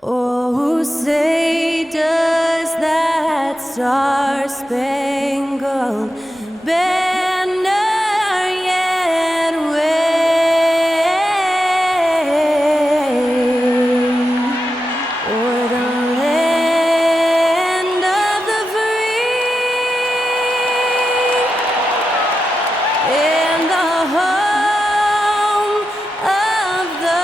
Oh, say does that star-spangled banner yet wave o'er the land of the free and the home of the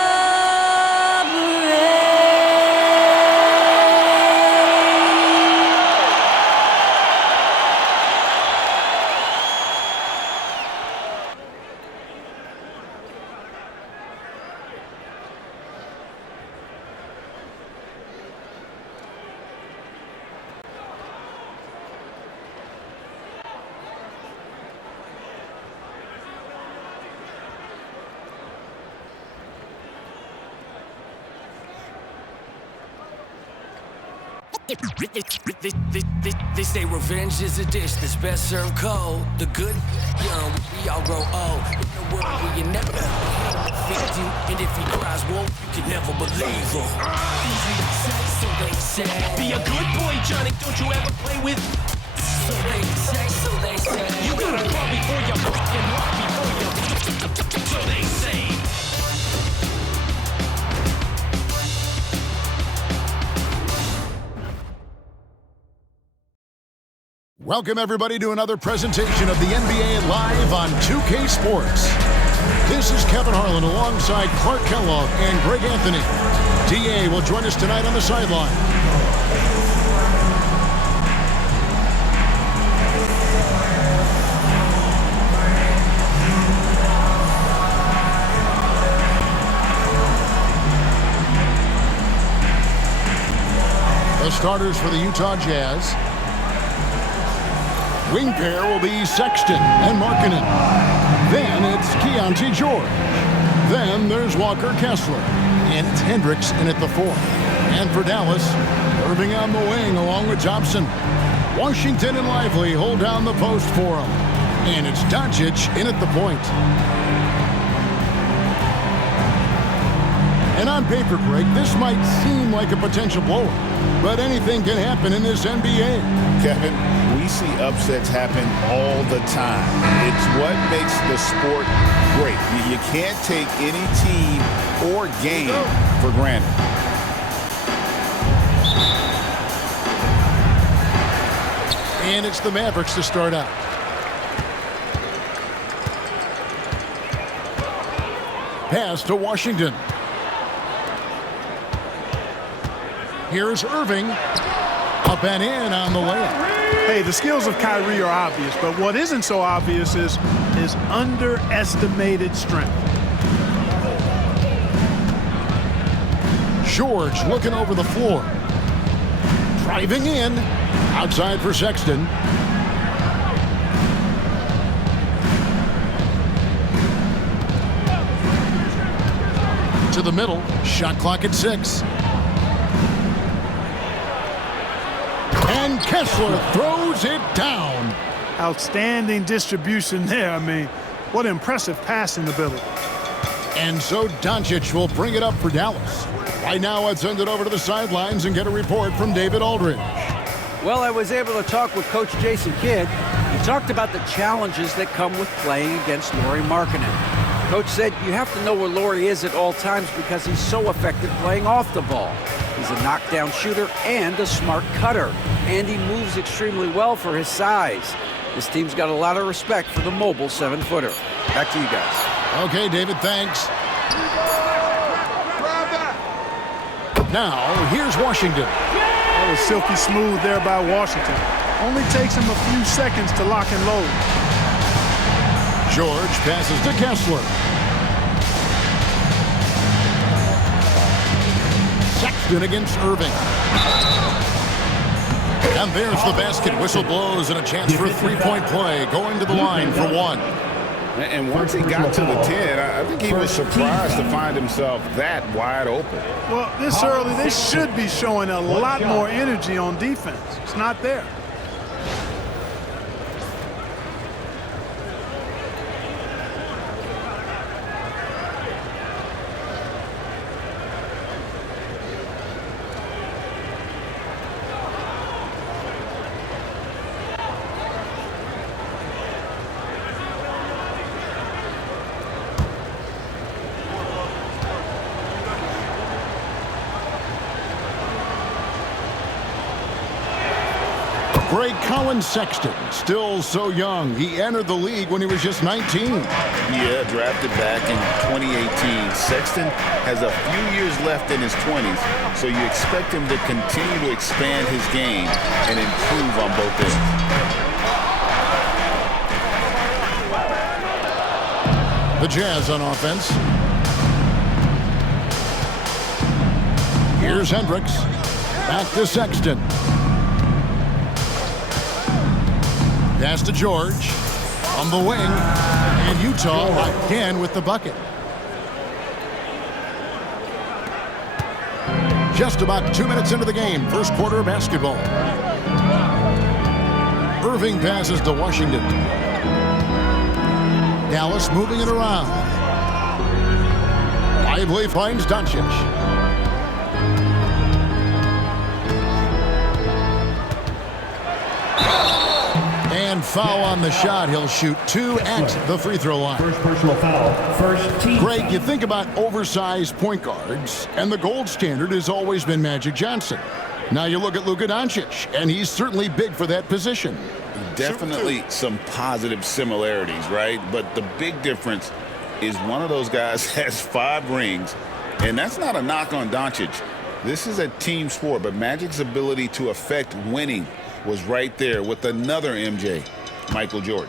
They say revenge is a dish that's best served cold. The good, young, we all grow old. In a world where you never fit you, and if he cries wolf, you can never believe him. Easy to say, so they say. Be a good boy, Johnny. Don't you ever play with? So they say, so they say. You gotta crawl before you walk and walk before you. So they say. Welcome, everybody, to another presentation of the NBA Live on 2K Sports. This is Kevin Harlan alongside Clark Kellogg and Greg Anthony. DA will join us tonight on the sideline. The starters for the Utah Jazz. Wing pair will be Sexton and Markkanen. Then it's Keontae George. Then there's Walker Kessler. And it's Hendricks in at the fourth. And for Dallas, Irving on the wing along with Thompson. Washington and Lively hold down the post for him. And it's Doncic in at the point. And on paper, Greg, this might seem like a potential blowout, but anything can happen in this NBA. Kevin, we see upsets happen all the time. It's what makes the sport great. You can't take any team or game for granted. And it's the Mavericks to start out. Pass to Washington. Here's Irving. Up and in on the layup. Hey, the skills of Kyrie are obvious, but what isn't so obvious is his underestimated strength. George looking over the floor. Driving in. Outside for Sexton. To the middle. Shot clock at 6. And Kessler throws it down. Outstanding distribution there. I mean, what impressive passing ability. And so Doncic will bring it up for Dallas. Right now, let's send it over to the sidelines and get a report from David Aldridge. Well, I was able to talk with Coach Jason Kidd. He talked about the challenges that come with playing against Lauri Markkanen. Coach said you have to know where Lauri is at all times because he's so effective playing off the ball. He's a knockdown shooter and a smart cutter, and he moves extremely well for his size. This team's got a lot of respect for the mobile 7-footer. Back to you guys. Okay, David, thanks. Now, here's Washington. That was silky smooth there by Washington. Only takes him a few seconds to lock and load. George passes to Kessler. Sexton against Irving. And there's the basket. Whistle blows and a chance for a three-point play. Going to the line for one. And once he got to the 10, I think he was surprised to find himself that wide open. Well, this early, they should be showing a lot more energy on defense. It's not there. Greg Collin Sexton, still so young. He entered the league when he was just 19. Yeah, drafted back in 2018. Sexton has a few years left in his 20s, so you expect him to continue to expand his game and improve on both ends. The Jazz on offense. Here's Hendricks. Back to Sexton. Pass to George. On the wing. And Utah again with the bucket. Just about 2 minutes into the game. First quarter of basketball. Irving passes to Washington. Dallas moving it around. Lively finds Doncic. And foul on the shot. He'll shoot 2 at the free throw line. First personal foul. First team. Greg, you think about oversized point guards, and the gold standard has always been Magic Johnson. Now you look at Luka Doncic, and he's certainly big for that position. Definitely some positive similarities, right? But the big difference is one of those guys has 5 rings, and that's not a knock on Doncic. This is a team sport, but Magic's ability to affect winning was right there with another MJ, Michael Jordan.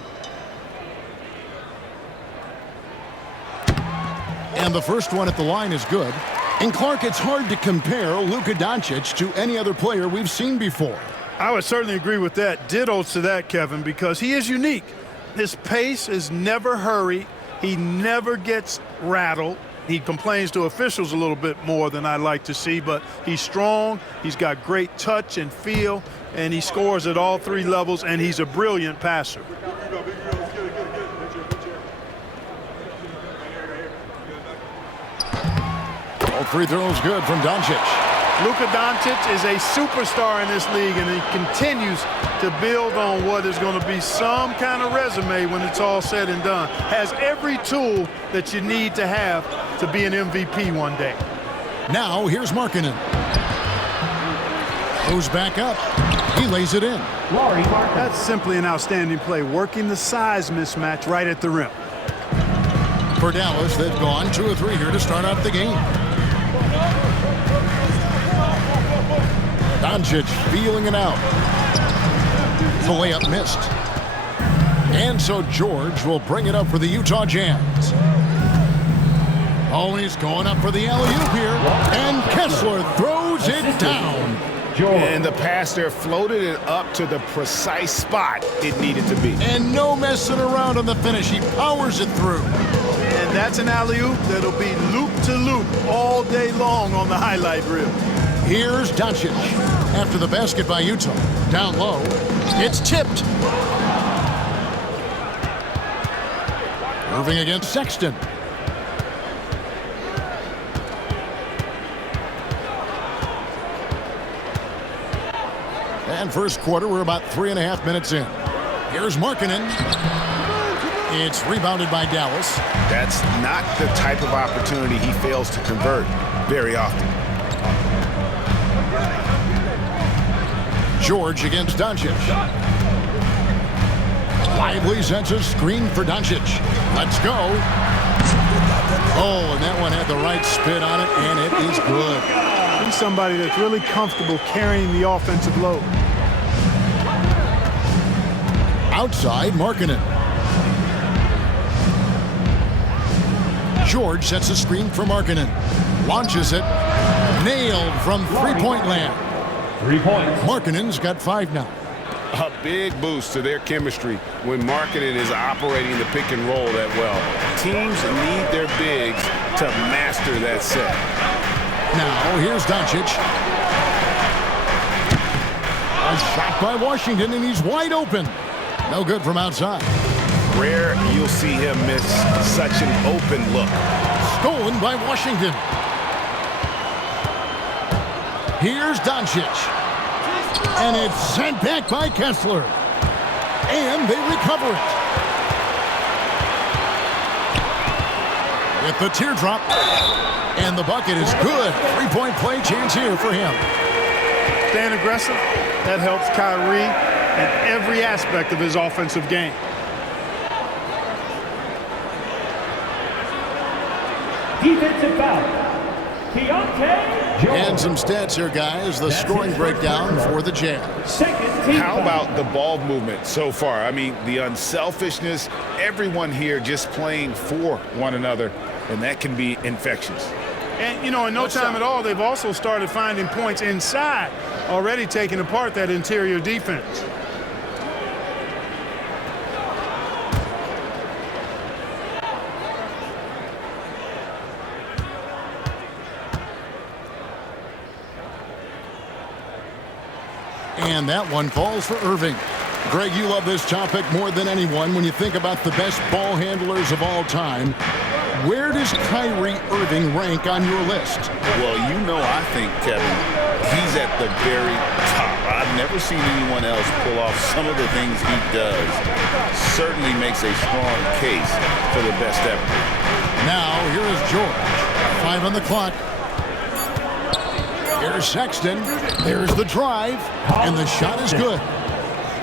And the first one at the line is good. And Clark, it's hard to compare Luka Doncic to any other player we've seen before. I would certainly agree with that. Ditto to that, Kevin, because he is unique. His pace is never hurried. He never gets rattled. He complains to officials a little bit more than I'd like to see, but he's strong. He's got great touch and feel, and he scores at all 3 levels, and he's a brilliant passer. All free throws good from Doncic. Luka Doncic is a superstar in this league, and he continues to build on what is going to be some kind of resume when it's all said and done. Has every tool that you need to have to be an MVP one day. Now here's Markkanen. Goes back up. He lays it in. That's simply an outstanding play, working the size mismatch right at the rim. For Dallas, they've gone 2 of 3 here to start out the game. Doncic feeling it out. The layup missed. And so George will bring it up for the Utah Jazz. Oh, he's going up for the alley-oop here. And Kessler throws it down. And the pass there floated it up to the precise spot it needed to be. And no messing around on the finish. He powers it through. And that's an alley-oop that'll be loop-to-loop all day long on the highlight reel. Here's Doncic. After the basket by Utah. Down low. It's tipped. Irving against Sexton. And first quarter, we're about 3.5 minutes in. Here's Markkanen. It's rebounded by Dallas. That's not the type of opportunity he fails to convert very often. George against Doncic. Lively sends a screen for Doncic. Let's go. Oh, and that one had the right spin on it, and it is good. He's somebody that's really comfortable carrying the offensive load. Outside, Markkanen. George sets a screen for Markkanen. Launches it. Nailed from three-point land. 3 points. Markkanen's got 5 now. A big boost to their chemistry when Markkanen is operating the pick and roll that well. Teams need their bigs to master that set. Now, here's Doncic. A shot by Washington, and he's wide open. No good from outside. Rare you'll see him miss such an open look. Stolen by Washington. Here's Doncic. And it's sent back by Kessler. And they recover it. With the teardrop. And the bucket is good. 3-point play chance here for him. Staying aggressive, that helps Kyrie. in every aspect of his offensive game. Defensive foul. And some stats here, guys. The scoring breakdown for the Jazz. How about the ball movement so far? I mean, the unselfishness, everyone here just playing for one another, and that can be infectious. And, you know, in no time at all, they've also started finding points inside, already taking apart that interior defense. And that one falls for Irving. Greg, you love this topic more than anyone. When you think about the best ball handlers of all time, where does Kyrie Irving rank on your list? Well, you know, I think, Kevin, he's at the very top. I've never seen anyone else pull off some of the things he does. Certainly makes a strong case for the best ever. Now, here is George. 5 on the clock. Here's Sexton. There's the drive. And the shot is good.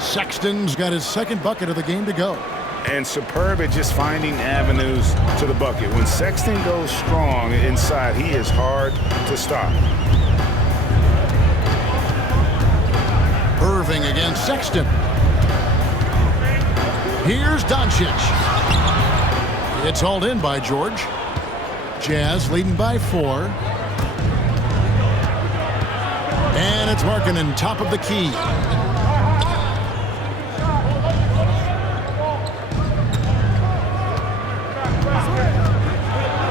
Sexton's got his second bucket of the game to go. And superb at just finding avenues to the bucket. When Sexton goes strong inside, he is hard to stop. Irving against Sexton. Here's Doncic. It's hauled in by George. Jazz leading by 4. And it's Markkanen, top of the key.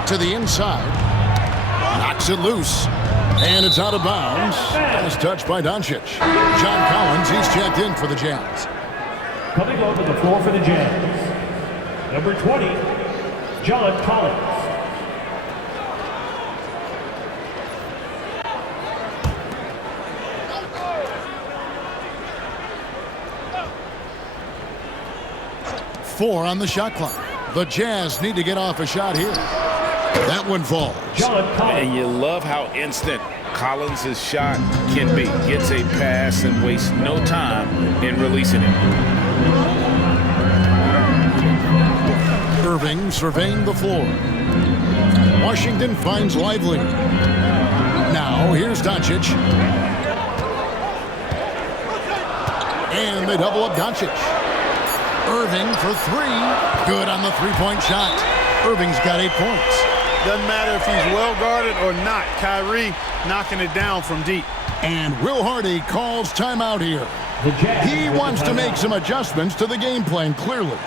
To the inside. Knocks it loose. And it's out of bounds. Last touch by Doncic. John Collins, he's checked in for the Jazz. Coming onto the floor for the Jazz. Number 20, John Collins. Four on the shot clock. The Jazz need to get off a shot here. That one falls. And you love how instant Collins' shot can be. Gets a pass and wastes no time in releasing it. Irving surveying the floor. Washington finds Lively. Now here's Doncic. And they double up Doncic. Irving for 3. Good on the three-point shot. Irving's got 8 points. Doesn't matter if he's well guarded or not. Kyrie knocking it down from deep. And Will Hardy calls timeout here. He wants to make some adjustments to the game plan, clearly.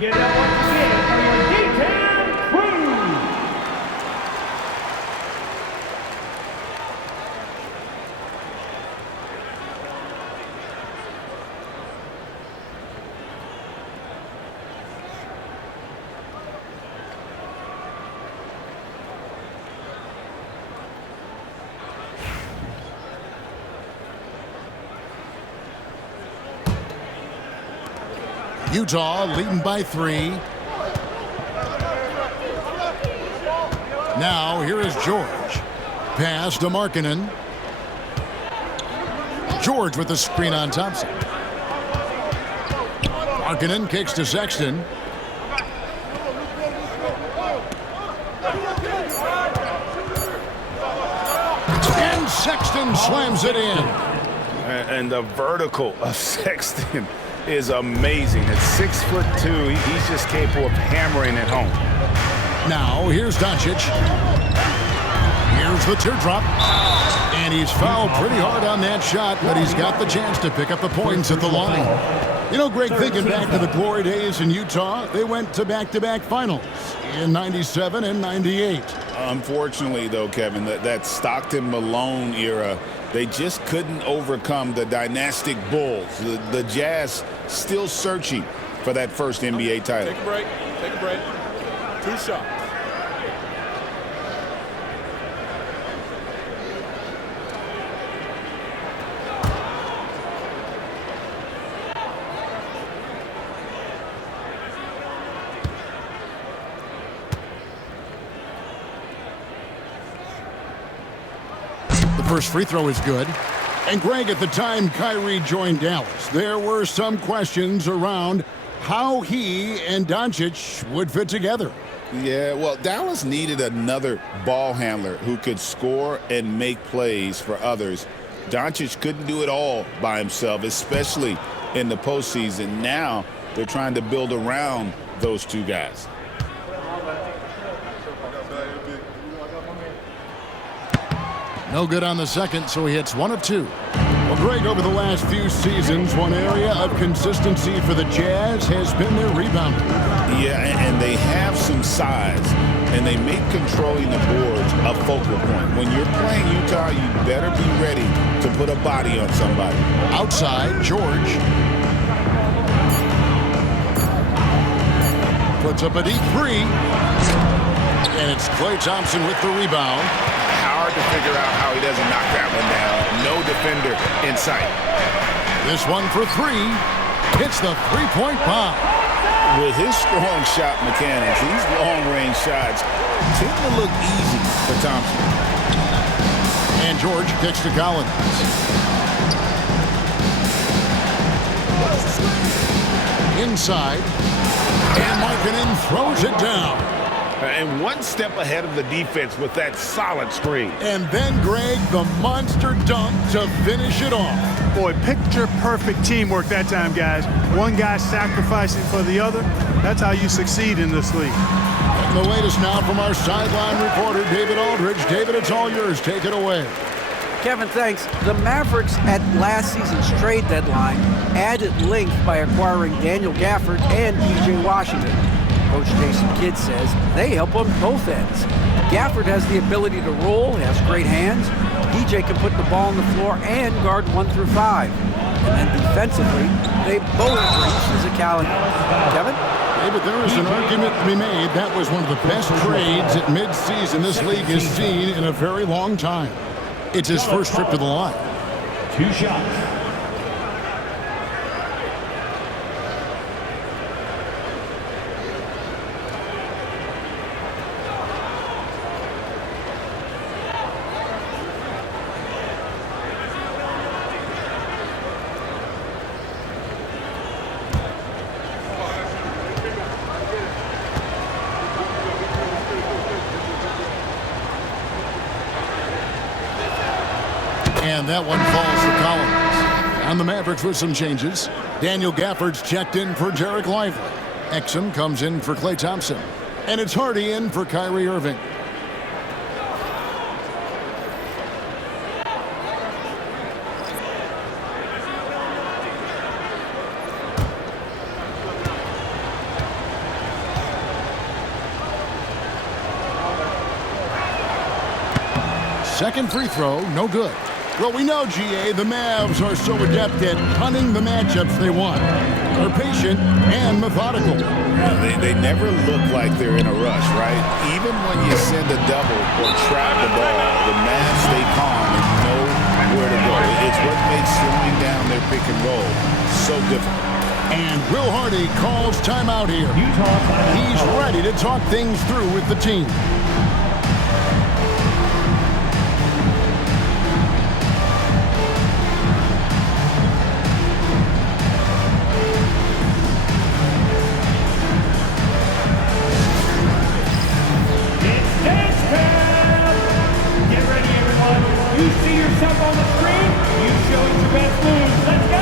Get up once again for your D-Town crew. Utah leading by 3. Now here is George. Pass to Markkanen. George with the screen on Thompson. Markkanen kicks to Sexton. And Sexton slams it in. And the vertical of Sexton is amazing. At 6'2", he's just capable of hammering it home. Now here's Doncic. Here's the teardrop. And he's fouled pretty hard on that shot, but he's got the chance to pick up the points at the line. You know, Greg, thinking back to the glory days in Utah, they went to back-to-back finals in 97 and 98. Unfortunately, though, Kevin, that Stockton-Malone era, they just couldn't overcome the dynastic Bulls. The Jazz still searching for that first NBA title. Take a break. Take a break. 2 shots. First free throw is good. And Greg, at the time Kyrie joined Dallas, there were some questions around how he and Doncic would fit together. Yeah, well, Dallas needed another ball handler who could score and make plays for others. Doncic couldn't do it all by himself, especially in the postseason. Now they're trying to build around those two guys. No good on the second, so he hits 1 of 2. Well, Greg, over the last few seasons, one area of consistency for the Jazz has been their rebounding. Yeah, and they have some size, and they make controlling the boards a focal point. When you're playing Utah, you better be ready to put a body on somebody. Outside, George puts up a deep 3. And it's Klay Thompson with the rebound. Hard to figure out how he doesn't knock that one down. No defender in sight. This one for 3. Hits the three-point bomb. With his strong shot mechanics, these long-range shots tend to look easy for Thompson. And George kicks to Collins. Inside. And Markkanen throws it down. And one step ahead of the defense with that solid screen. And then, Greg, the monster dunk to finish it off. Boy, picture-perfect teamwork that time, guys. One guy sacrificing for the other. That's how you succeed in this league. And the latest now from our sideline reporter, David Aldridge. David, it's all yours. Take it away. Kevin, thanks. The Mavericks at last season's trade deadline added length by acquiring Daniel Gafford and P.J. Washington. Coach Jason Kidd says they help on both ends. Gafford has the ability to roll, has great hands. DJ can put the ball on the floor and guard 1 through 5. And then defensively, they both bring physicality. Kevin? David, there is an argument to be made. That was one of the best trades at midseason this league has seen in a very long time. It's his first trip to the line. 2 shots. And that one falls for Collins. And the Mavericks with some changes. Daniel Gafford's checked in for Jarek Lively. Exum comes in for Klay Thompson. And it's Hardy in for Kyrie Irving. Second free throw, no good. Well, we know, GA, the Mavs are so adept at hunting the matchups they want. They're patient and methodical. They never look like they're in a rush, right? Even when you send a double or trap the ball, the Mavs stay calm and know where to go. It's what makes slowing down their pick and roll so difficult. And Will Hardy calls timeout here. He's ready to talk things through with the team. You see yourself on the screen, you show us your best moves. Let's go!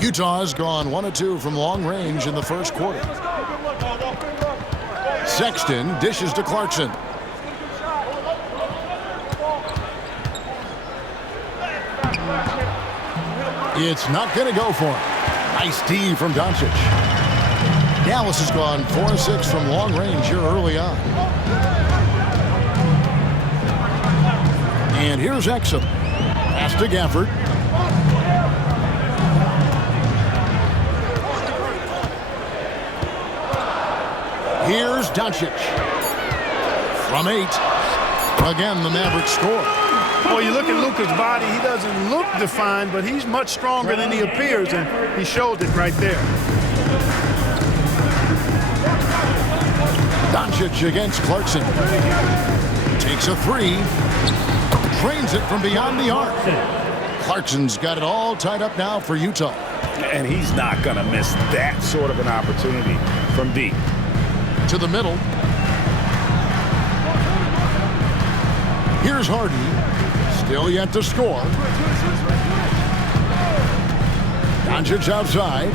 Utah's gone 1 of 2 from long range in the first quarter. Sexton dishes to Clarkson. It's not going to go for him. Nice D from Doncic. Dallas has gone 4 of 6 from long range here early on. And here's Exum. Pass to Gafford. Here's Doncic. From 8. Again, the Mavericks score. Well, you look at Luka's body, he doesn't look defined, but he's much stronger than he appears, and he showed it right there. Doncic against Clarkson. Takes a 3. Drains it from beyond the arc. Clarkson's got it all tied up now for Utah. And he's not going to miss that sort of an opportunity from deep. To the middle. Here's Harden. Still yet to score. Doncic outside.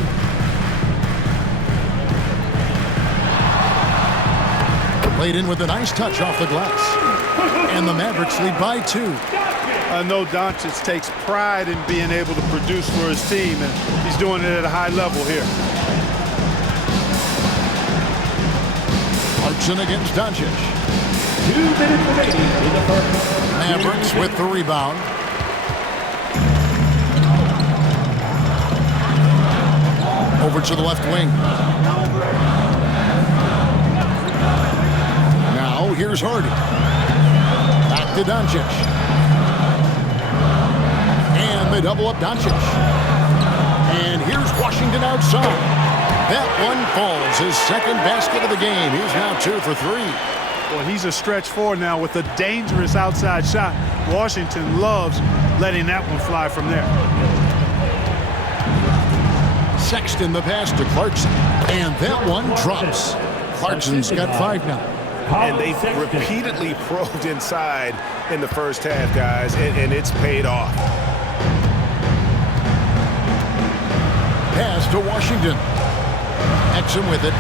Played in with a nice touch off the glass. And the Mavericks lead by 2. I know Doncic takes pride in being able to produce for his team, and he's doing it at a high level here. Clarkson against Doncic. 2 minutes remaining in the first. Mavericks with the rebound. Over to the left wing. Now here's Hardy. Back to Doncic. And they double up Doncic. And here's Washington outside. That one falls. His second basket of the game. He's now 2 for 3. Well, he's a stretch 4 now with a dangerous outside shot. Washington loves letting that one fly from there. Sexton the pass to Clarkson. And that one drops. Clarkson's got 5 now. And they've repeatedly probed inside in the first half, guys, and it's paid off. Pass to Washington. Exum with it.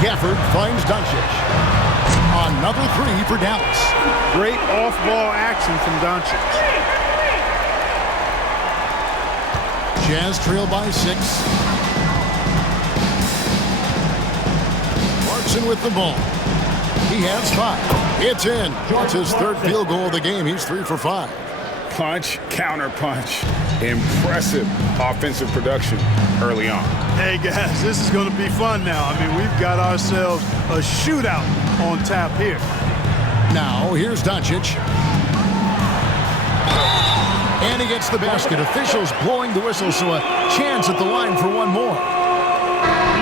Gafford finds Doncic. Another 3 for Dallas. Great off-ball action from Doncic. Jazz trail by 6. Clarkson with the ball. He has 5. It's in. It's his 3rd field goal of the game. He's 3 for 5. Punch, counter punch. Impressive offensive production early on. Hey, guys, this is going to be fun now. I mean, we've got ourselves a shootout on tap here. Now, here's Doncic. And he gets the basket. Officials blowing the whistle, so a chance at the line for one more.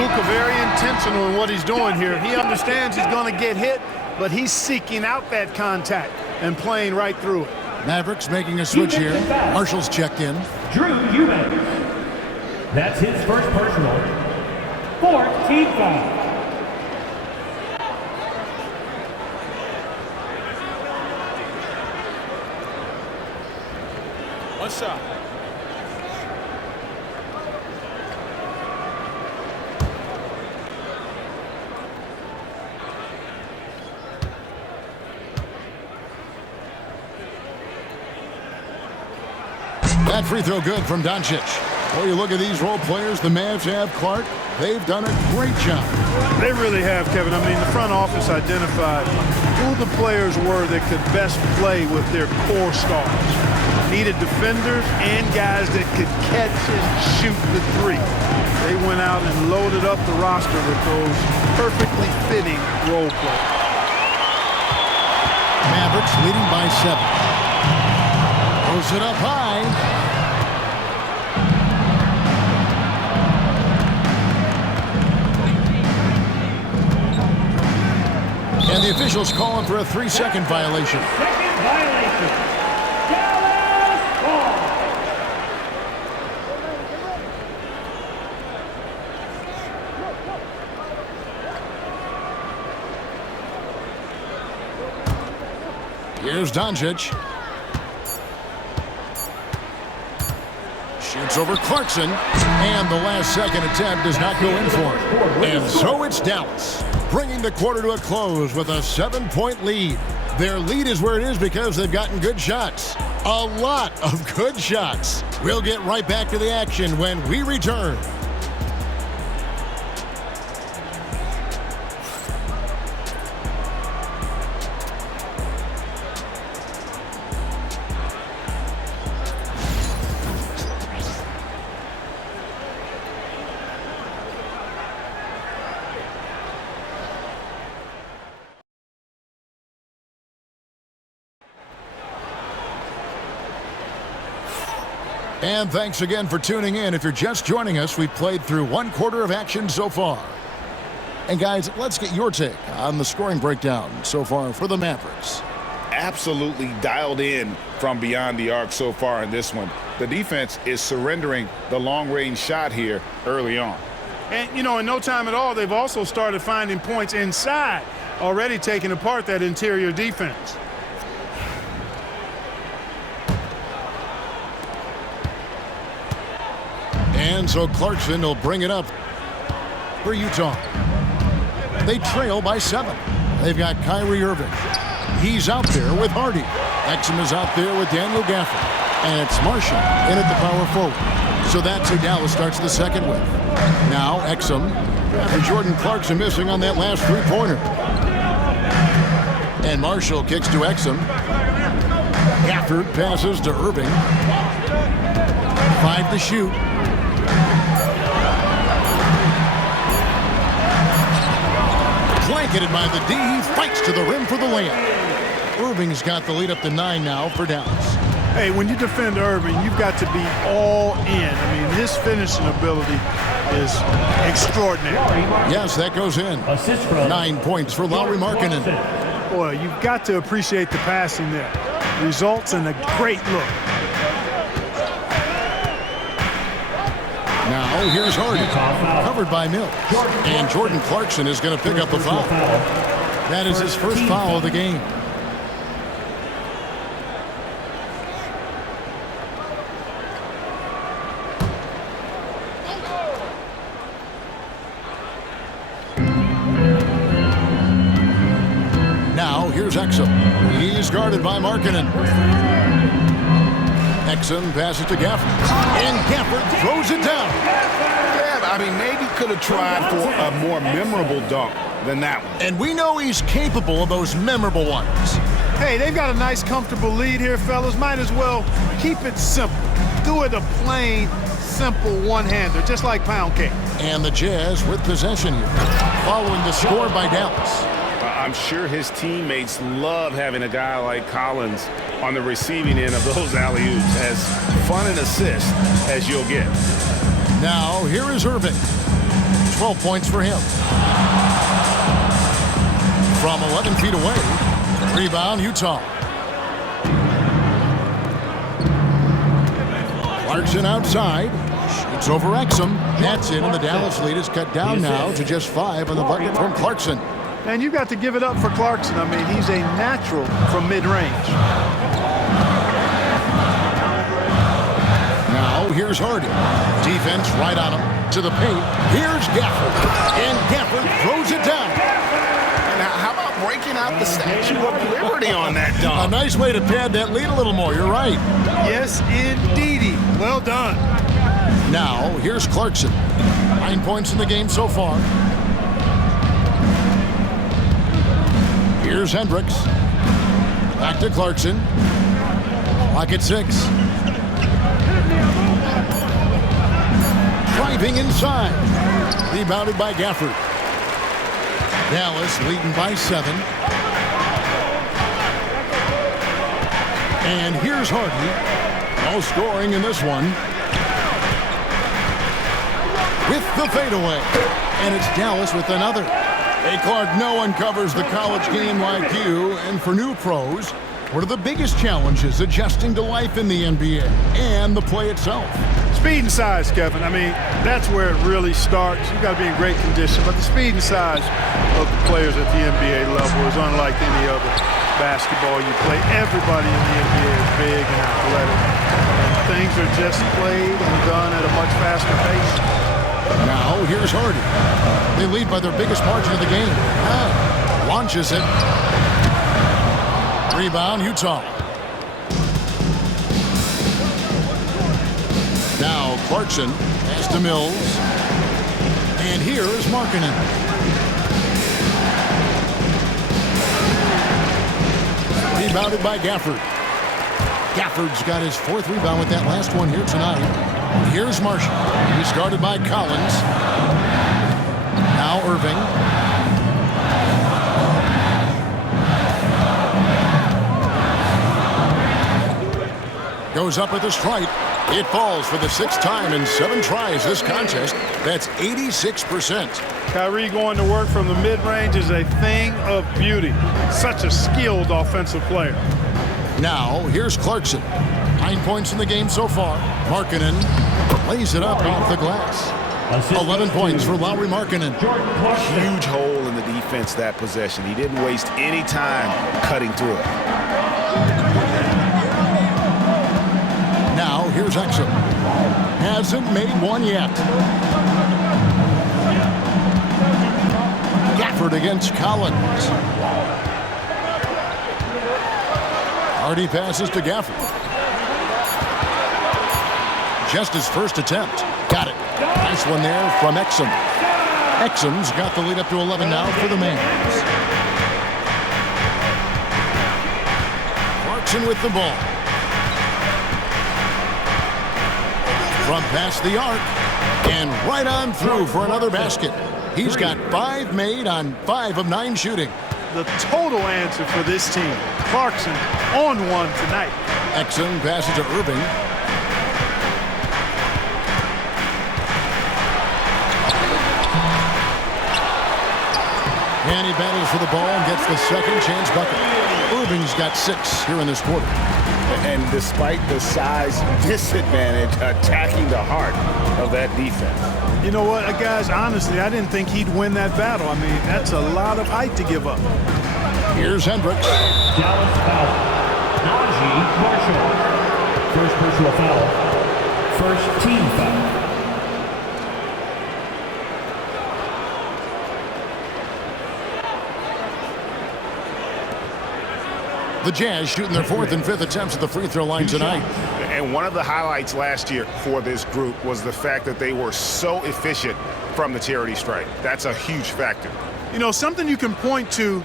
Luka very intentional in what he's doing here. He understands he's going to get hit, but he's seeking out that contact and playing right through it. Mavericks making a switch here. Marshall's checked in. Drew Eubanks. That's his first personal. 4th team foul. One shot. That free throw good from Doncic. Oh, you look at these role players the Mavs have, Clark. They've done a great job. They really have, Kevin. I mean, the front office identified who the players were that could best play with their core stars. Needed defenders and guys that could catch and shoot the 3. They went out and loaded up the roster with those perfectly fitting role players. Mavericks leading by 7. Throws it up high. And the officials calling for a 3-second violation. Second violation. Dallas ball. Here's Doncic. Shoots over Clarkson. And the last second attempt does not go in for him. And so it's Dallas, bringing the quarter to a close with a 7-point lead. Their lead is where it is because they've gotten good shots. A lot of good shots. We'll get right back to the action when we return. And thanks again for tuning in. If you're just joining us, we've played through 1 quarter of action so far. And guys, let's get your take on the scoring breakdown so far for the Mavericks. Absolutely dialed in from beyond the arc so far in this one. The defense is surrendering the long-range shot here early on. And, you know, in no time at all, they've also started finding points inside, already taking apart that interior defense. And so Clarkson will bring it up for Utah. They trail by 7. They've got Kyrie Irving. He's out there with Hardy. Exum is out there with Daniel Gafford. And it's Marshall in at the power forward. So that's who Dallas starts the second with. Now Exum after Jordan Clarkson missing on that last 3-pointer. And Marshall kicks to Exum. Gafford passes to Irving. 5 to shoot. Blanketed by the D. He fights to the rim for the layup. Irving's got the lead up to 9 now for Dallas. Hey, when you defend Irving, you've got to be all in. I mean, his finishing ability is extraordinary. Yes, that goes in. 9 points for Lauri Markkanen. Boy, you've got to appreciate the passing there. Results in a great look. Now here's Hardy, covered by Mills. And Jordan Clarkson is going to pick up the foul. That is his first foul of the game. Now here's Exum. He's guarded by Markkanen. Exum passes to Gafford. And Gafford throws it down. Yeah, I mean, maybe could have tried for a more memorable dunk than that one. And we know he's capable of those memorable ones. Hey, they've got a nice, comfortable lead here, fellas. Might as well keep it simple. Do it a plain, simple one-hander, just like pound cake. And the Jazz with possession here, following the score by Dallas. I'm sure his teammates love having a guy like Collins on the receiving end of those alley-oops. As fun an assist as you'll get. Now, here is Irving. 12 points for him. From 11 feet away. Rebound, Utah. Clarkson outside. Shoots over Exum. That's it, and the Dallas lead is cut down now to just 5 on the bucket from Clarkson. And you've got to give it up for Clarkson. I mean, he's a natural from mid-range. Now, here's Hardy. Defense right on him. To the paint. Here's Gafford. And Gafford throws it down. Now, how about breaking out the Statue of Liberty on that A dunk? nice way to pad that lead a little more. You're right. Yes, indeedy. Well done. Now, here's Clarkson. 9 points in the game so far. Here's Hendricks. Back to Clarkson. Clock at 6. Driving inside. Rebounded by Gafford. Dallas leading by 7. And here's Hardy. No scoring in this one. With the fadeaway. And it's Dallas with another. Hey, Clark, no one covers the college game like you. And for new pros, what are the biggest challenges adjusting to life in the NBA and the play itself? Speed and size, Kevin. I mean, that's where it really starts. You've got to be in great condition. But the speed and size of the players at the NBA level is unlike any other basketball you play. Everybody in the NBA is big and athletic. And things are just played and done at a much faster pace. Now, here's Hardy. They lead by their biggest margin of the game. Launches it. Rebound, Utah. Now, Clarkson pass to Mills. And here is Markkanen. Rebounded by Gafford. Gafford's got his 4th rebound with that last one here tonight. Here's Marshall. He's guarded by Collins. Now Irving. Goes up with a strike. It falls for the 6th time in 7 tries this contest. That's 86%. Kyrie going to work from the mid-range is a thing of beauty. Such a skilled offensive player. Now, here's Clarkson. 9 points in the game so far. Markkanen lays it up off the glass. 11 points for Lauri Markkanen. Huge hole in the defense that possession. He didn't waste any time cutting through it. Now, here's Exum. Hasn't made one yet. Gafford against Collins. Hardy passes to Gafford. Just his first attempt. Got it. Nice one there from Exum. Exum's got the lead up to 11 now for the Mavs. Clarkson with the ball. From past the arc. And right on through for another basket. He's got 5 made on 5 of 9 shooting. The total answer for this team. Clarkson on one tonight. Exum passes to Irving. And he battles for the ball and gets the second chance bucket. Irving's got 6 here in this quarter. And despite the size disadvantage, attacking the heart of that defense. You know what, guys, honestly, I didn't think he'd win that battle. I mean, that's a lot of height to give up. Here's Hendricks. Dallas foul. Najee Marshall. First personal foul. First team foul. The Jazz shooting their 4th and 5th attempts at the free throw line tonight. And one of the highlights last year for this group was the fact that they were so efficient from the charity stripe. That's a huge factor. You know, something you can point to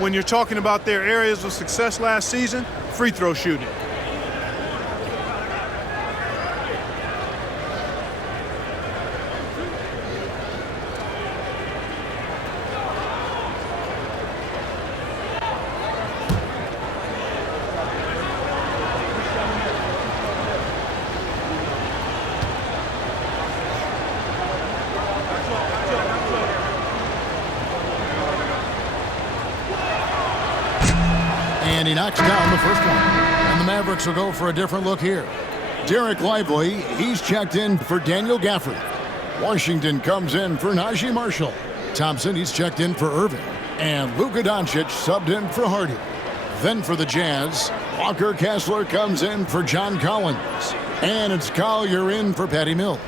when you're talking about their areas of success last season, free throw shooting. And he knocks down the first one. And the Mavericks will go for a different look here. Derek Lively, he's checked in for Daniel Gafford. Washington comes in for Najee Marshall. Thompson, he's checked in for Irving. And Luka Doncic subbed in for Hardy. Then for the Jazz, Walker Kessler comes in for John Collins. And it's Collier in for Patty Mills.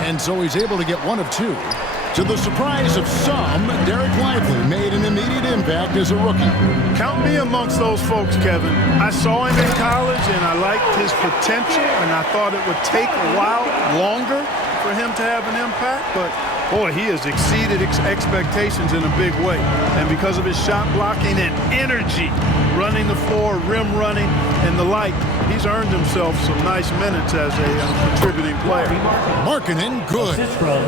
And so he's able to get 1 of 2. To the surprise of some, Derek Lively made an immediate impact as a rookie. Count me amongst those folks, Kevin. I saw him in college, and I liked his potential, and I thought it would take a while longer for him to have an impact, but boy, he has exceeded expectations in a big way. And because of his shot blocking and energy, running the floor, rim running, and the like, he's earned himself some nice minutes as a contributing player. Markkanen, good.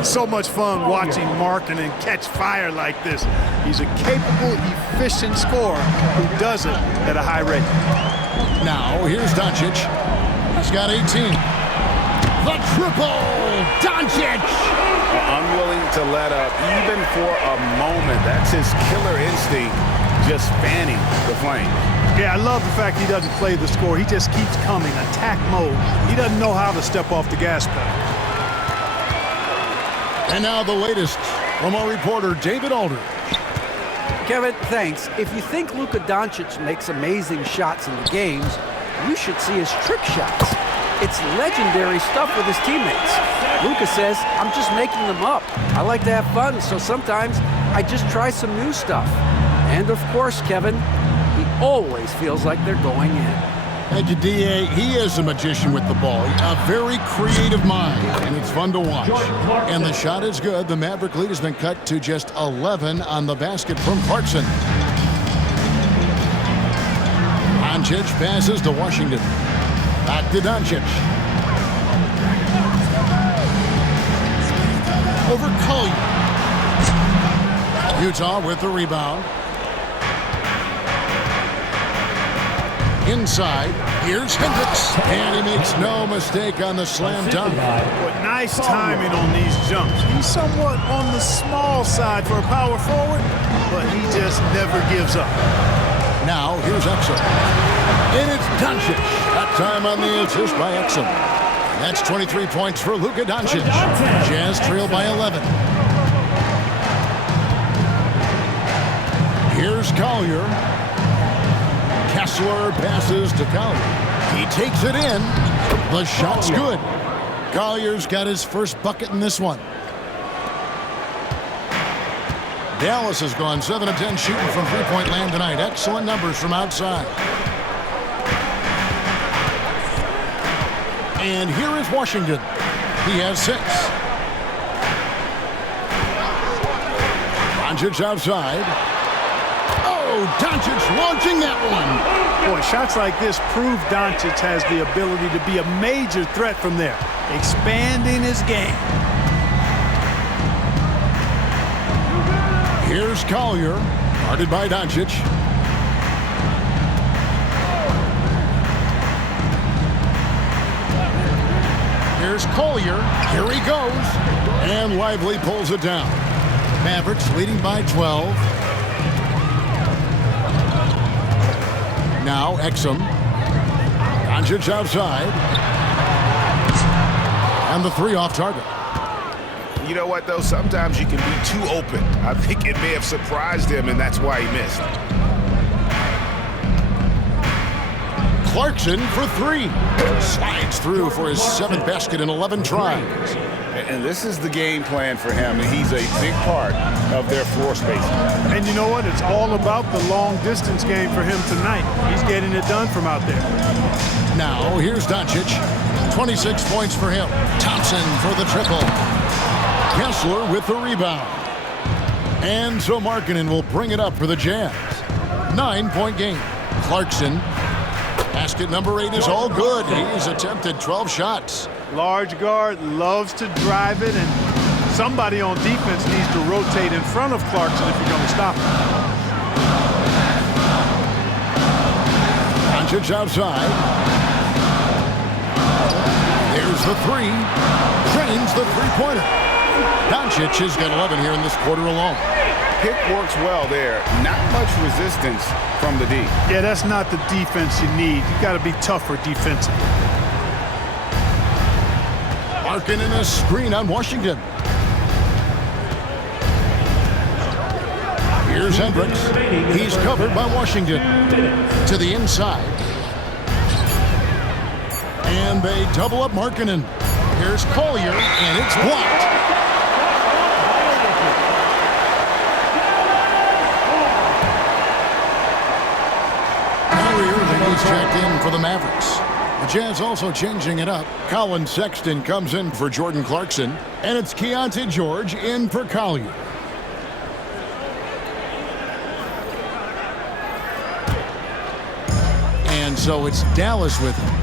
So much fun watching Markkanen catch fire like this. He's a capable, efficient scorer who does it at a high rate. Now, here's Doncic. He's got 18. The triple! Doncic! Unwilling to let up even for a moment. That's his killer instinct, just fanning the flame. Yeah, I love the fact he doesn't play the score. He just keeps coming, attack mode. He doesn't know how to step off the gas pedal. And now the latest from our reporter, David Aldridge. Kevin, thanks. If you think Luka Doncic makes amazing shots in the games, you should see his trick shots. It's legendary stuff with his teammates. Luka says, I'm just making them up. I like to have fun, so sometimes I just try some new stuff. And of course, Kevin, he always feels like they're going in. Thank you, D.A. He is a magician with the ball. A very creative mind, and it's fun to watch. And the shot is good. The Maverick lead has been cut to just 11 on the basket from Clarkson. Doncic passes to Washington. Back to Doncic. Over Collier. Utah with the rebound. Inside, here's Hendricks. And he makes no mistake on the slam dunk. But nice timing on these jumps. He's somewhat on the small side for a power forward, but he just never gives up. Now, here's Exum. And it's Doncic. That time on the assist by Exum. That's 23 points for Luka Doncic. Jazz trail by 11. Here's Collier. Kessler passes to Collier. He takes it in. The shot's good. Collier's got his first bucket in this one. Dallas has gone 7 of 10 shooting from three-point land tonight. Excellent numbers from outside. And here is Washington. He has 6. Doncic outside. Oh, Oh, Doncic launching that one. Boy, shots like this prove Doncic has the ability to be a major threat from there, expanding his game. Here's Collier, guarded by Doncic. Here's Collier. Here he goes. And Lively pulls it down. Mavericks leading by 12. Now Exum. Doncic outside. And the three off target. You know what, though? Sometimes you can be too open. I think it may have surprised him, and that's why he missed. Clarkson for three. Slides through for his 7th basket in 11 tries. And this is the game plan for him, and he's a big part of their floor space. And you know what? It's all about the long-distance game for him tonight. He's getting it done from out there. Now, here's Doncic. 26 points for him. Thompson for the triple. Kessler with the rebound. And so Markkanen will bring it up for the Jazz. 9-point game. Clarkson. Basket number 8 is all good. He's attempted 12 shots. Large guard loves to drive it, and somebody on defense needs to rotate in front of Clarkson if you're going to stop him. Doncic outside. There's the three. Drains the three-pointer. Doncic has got 11 here in this quarter alone. Pick works well there. Not much resistance from the D. Yeah, that's not the defense you need. You got to be tougher defensively. Markkanen a screen on Washington. Here's Hendricks. He's covered by Washington. To the inside. And they double up Markkanen. Here's Collier, and it's blocked. He's checked in for the Mavericks. The Jazz also changing it up. Colin Sexton comes in for Jordan Clarkson, and it's Keontae George in for Collier. And so it's Dallas with him.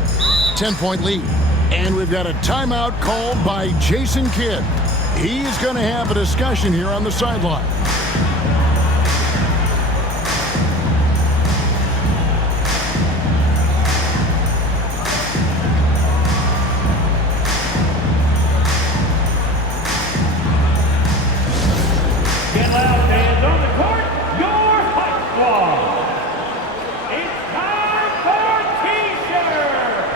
10-point lead. And we've got a timeout called by Jason Kidd. He's going to have a discussion here on the sideline. Get loud, fans on the court. Your hot squad. It's time for T-shirt.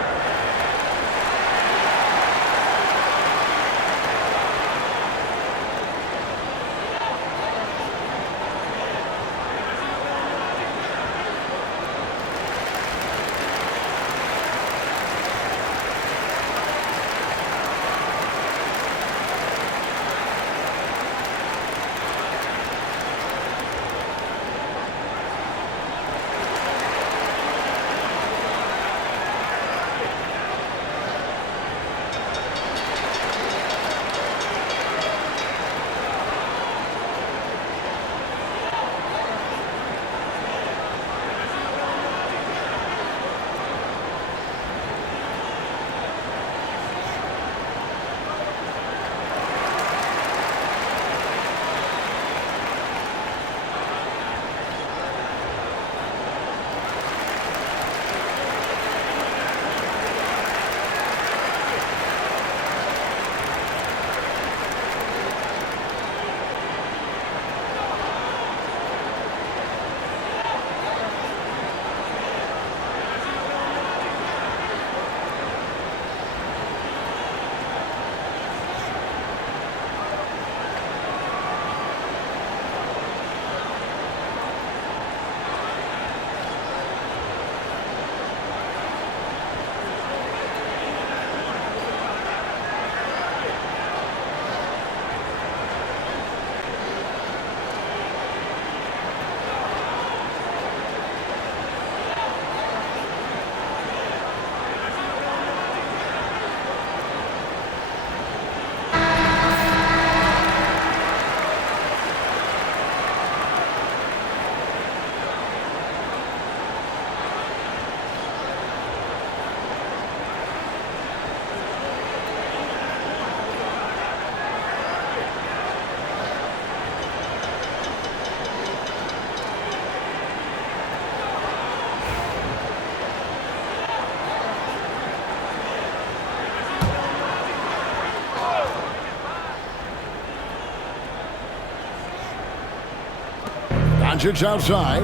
Doncic outside.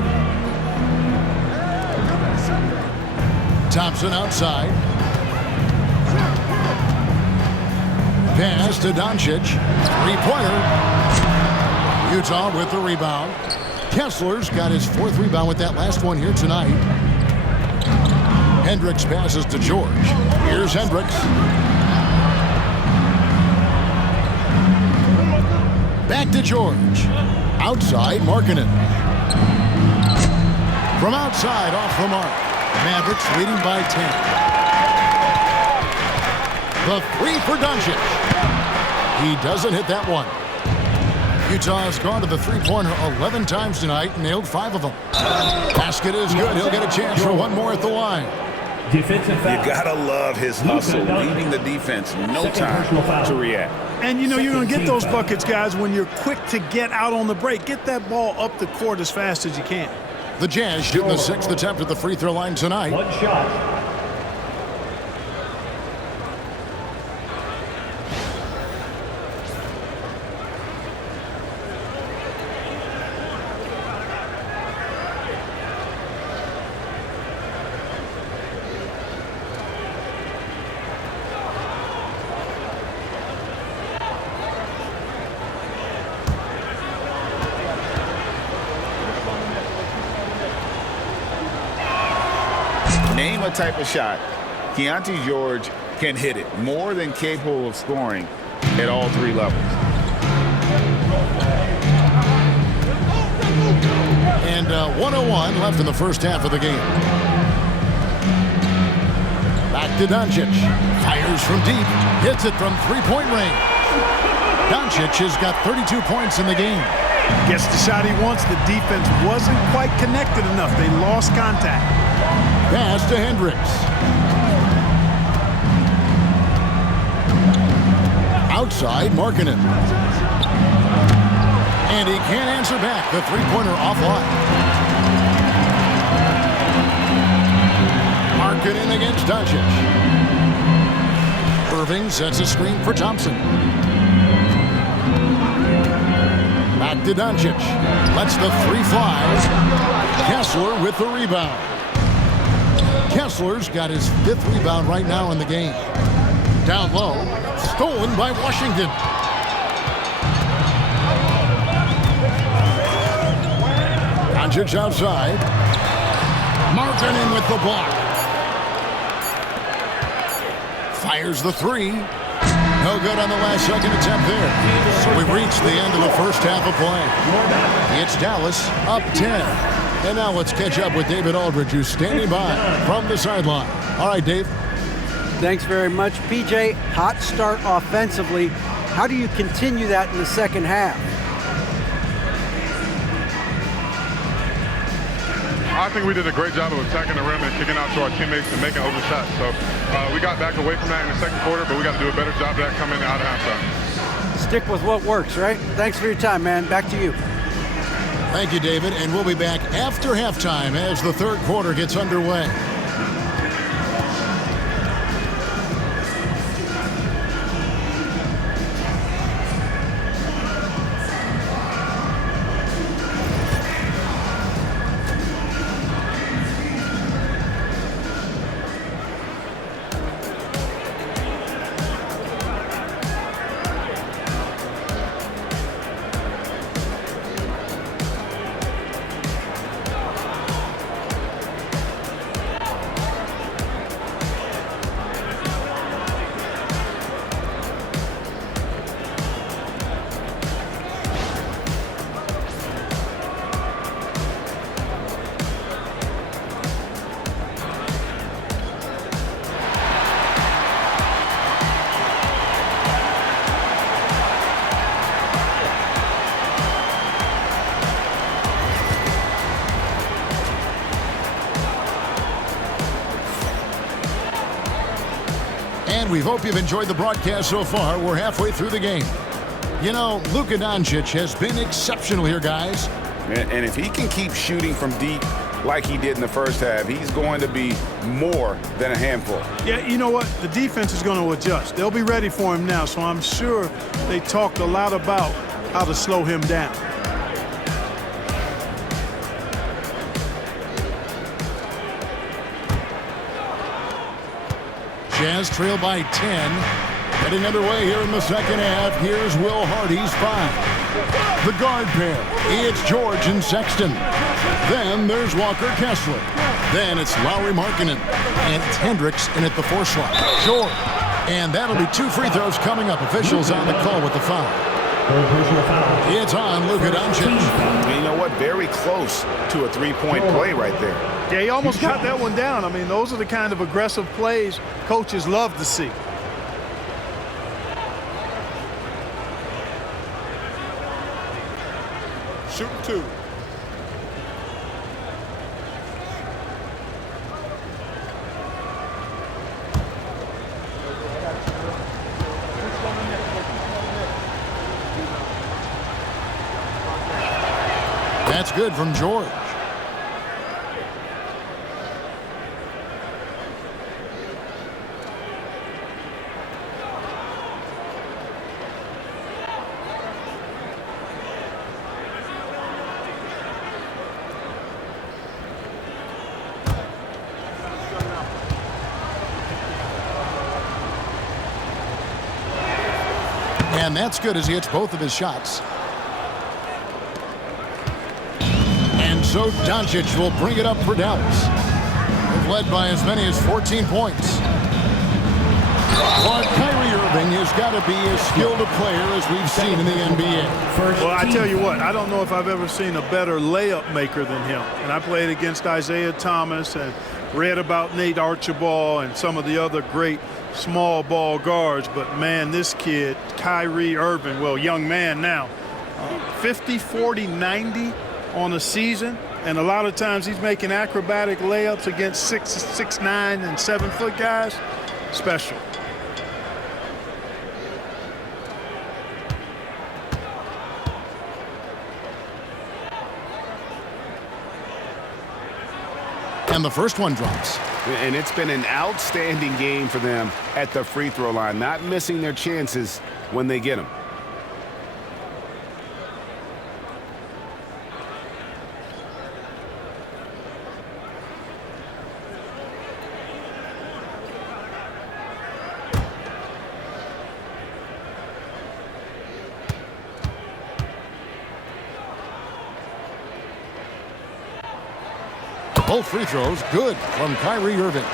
Thompson outside. Pass to Doncic. Three-pointer. Utah with the rebound. Kessler's got his 4th rebound with that last one here tonight. Hendricks passes to George. Here's Hendricks. Back to George. Outside, Markkanen. From outside, off the mark. Mavericks leading by 10. The 3 for Doncic. He doesn't hit that one. Utah has gone to the three-pointer 11 times tonight and nailed 5 of them. Basket is good. He'll get a chance for one more at the line. Defensive foul. You gotta love his hustle, leaving the defense no time to react. And you know you're going to get those buckets, guys, when you're quick to get out on the break. Get that ball up the court as fast as you can. The Jazz shooting the 6th attempt at the free throw line tonight. One shot. Name a type of shot Keontae George can hit it, more than capable of scoring at all 3 levels. And 101 left in the first half of the game. Back to Doncic. Fires from deep. Hits it from three-point range. Doncic has got 32 points in the game. Gets the shot he wants. The defense wasn't quite connected enough. They lost contact. Pass to Hendricks. Outside, Markkanen. And he can't answer back. The three-pointer offline. Markkanen against Doncic. Irving sets a screen for Thompson. Back to Doncic. Lets the 3 fly. Kessler with the rebound. Kessler's got his 5th rebound right now in the game. Down low. Stolen by Washington. Doncic outside. Markkanen with the block. Fires the 3. No good on the last second attempt there. So we've reached the end of the first half of play. It's Dallas up 10. And now let's catch up with David Aldridge, who's standing by from the sideline. All right, Dave. Thanks very much. PJ, hot start offensively. How do you continue that in the second half? I think we did a great job of attacking the rim and kicking out to our teammates and making open shots. So we got back away from that in the second quarter, but we got to do a better job of that coming out of halftime. Stick with what works, right? Thanks for your time, man. Back to you. Thank you, David. And we'll be back after halftime as the third quarter gets underway. And we hope you've enjoyed the broadcast so far. We're halfway through the game. You know, Luka Doncic has been exceptional here, guys. And if he can keep shooting from deep like he did in the first half, he's going to be more than a handful. Yeah, you know what? The defense is going to adjust. They'll be ready for him now, so I'm sure they talked a lot about how to slow him down. Jazz trail by 10. Getting underway here in the second half. Here's Will Hardy's 5. The guard pair. It's George and Sexton. Then there's Walker Kessler. Then it's Lauri Markkanen. And it's Hendricks in at the 4 slot. George. And that'll be 2 free throws coming up. Officials on the call with the foul. It's on Luka Doncic. You know what? Very close to a 3-point play right there. Yeah, he almost cut that one down. I mean, those are the kind of aggressive plays coaches love to see. Shooting 2. That's good from George. And that's good as he hits both of his shots. And so Doncic will bring it up for Dallas. They've led by as many as 14 points. But Kyrie Irving has got to be as skilled a player as we've seen in the NBA. Well, I tell you what, I don't know if I've ever seen a better layup maker than him. And I played against Isaiah Thomas and read about Nate Archibald and some of the other great small ball guards. But, man, this kid, Kyrie Irving, well, young man now, 50, 40, 90 on a season. And a lot of times he's making acrobatic layups against 6'9" and 7-foot guys. Special. And the first one drops. And it's been an outstanding game for them at the free throw line, not missing their chances when they get them. Both free throws good from Kyrie Irving.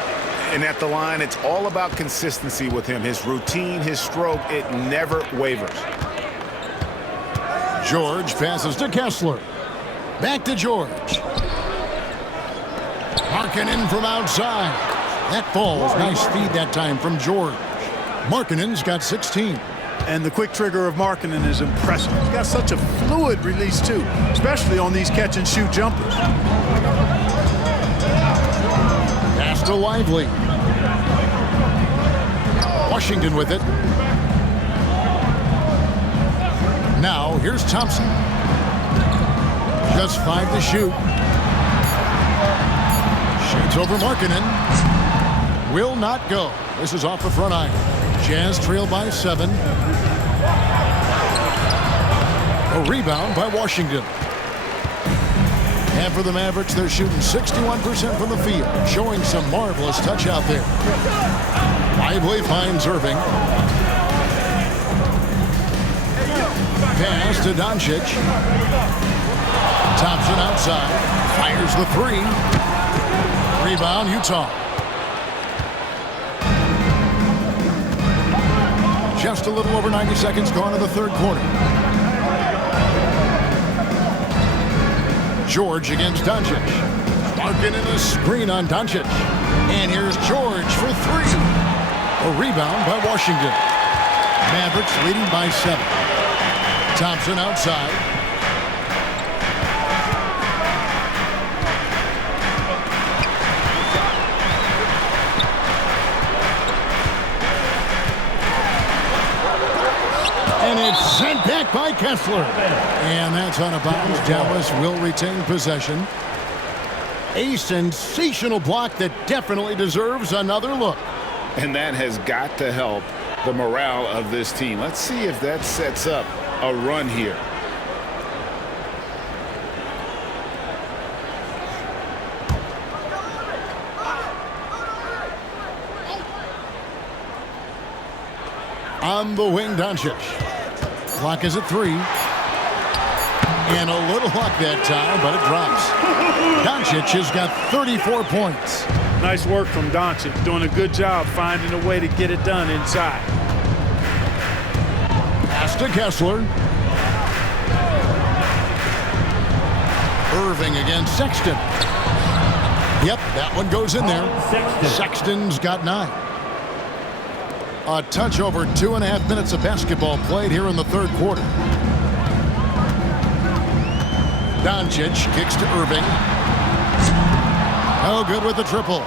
And at the line, it's all about consistency with him. His routine, his stroke, it never wavers. George passes to Kessler. Back to George. Markkanen from outside. That falls. Nice feed that time from George. Markkanen's got 16. And the quick trigger of Markkanen is impressive. He's got such a fluid release, too, especially on these catch-and-shoot jumpers. Pass to Lively. Washington with it. Now, here's Thompson. Just 5 to shoot. Shades over Markkanen. Will not go. This is off the front iron. Jazz trail by 7. A rebound by Washington. And for the Mavericks, they're shooting 61% from the field, showing some marvelous touch out there. Lively finds Irving. Pass to Doncic. Thompson outside. Fires the 3. Rebound, Utah. Just a little over 90 seconds gone in the third quarter. George against Doncic. Markkanen a screen on Doncic. And here's George for 3. A rebound by Washington. Mavericks leading by 7. Thompson outside. And it's sent back by Kessler. And that's out of bounds. Dallas will retain possession. A sensational block that definitely deserves another look. And that has got to help the morale of this team. Let's see if that sets up a run here. On the wing, Doncic. Clock is at 3. And a little luck that time, but it drops. Doncic has got 34 points. Nice work from Doncic, doing a good job finding a way to get it done inside. Pass to Kessler. Irving against Sexton. Yep, that one goes in there. Sexton's got 9. A touch over 2.5 minutes of basketball played here in the third quarter. Doncic kicks to Irving. Oh, good with the triple.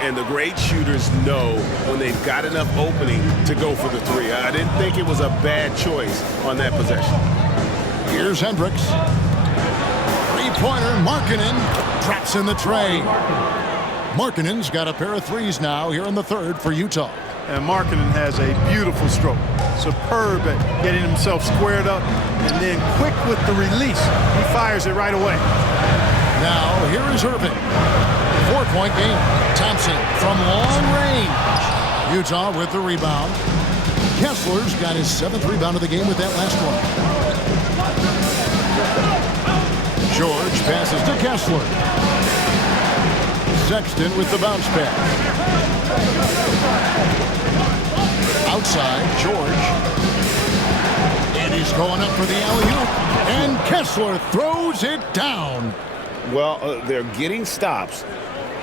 And the great shooters know when they've got enough opening to go for the 3. I didn't think it was a bad choice on that possession. Here's Hendricks. Three-pointer, Markkanen drops in the tray. Markkanen's got a pair of 3s now here in the third for Utah. And Markkanen has a beautiful stroke. Superb at getting himself squared up and then quick with the release. He fires it right away. Now, here is Irving. 4-point game. Thompson from long range. Utah with the rebound. Kessler's got his 7th rebound of the game with that last one. George passes to Kessler. Sexton with the bounce pass. Outside, George. And he's going up for the alley-oop. And Kessler throws it down. Well, they're getting stops,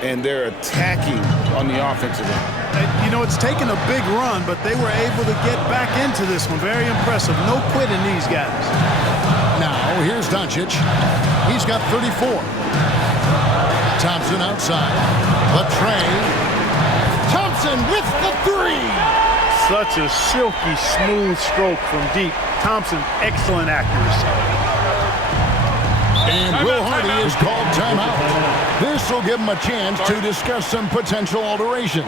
and they're attacking on the offensive end. You know, it's taken a big run, but they were able to get back into this one. Very impressive. No quitting these guys. Now, here's Doncic. He's got 34. Thompson outside. A tray. Thompson with the 3. Such a silky, smooth stroke from deep. Thompson, excellent accuracy. And Will Hardy is called timeout. This will give him a chance to discuss some potential alterations.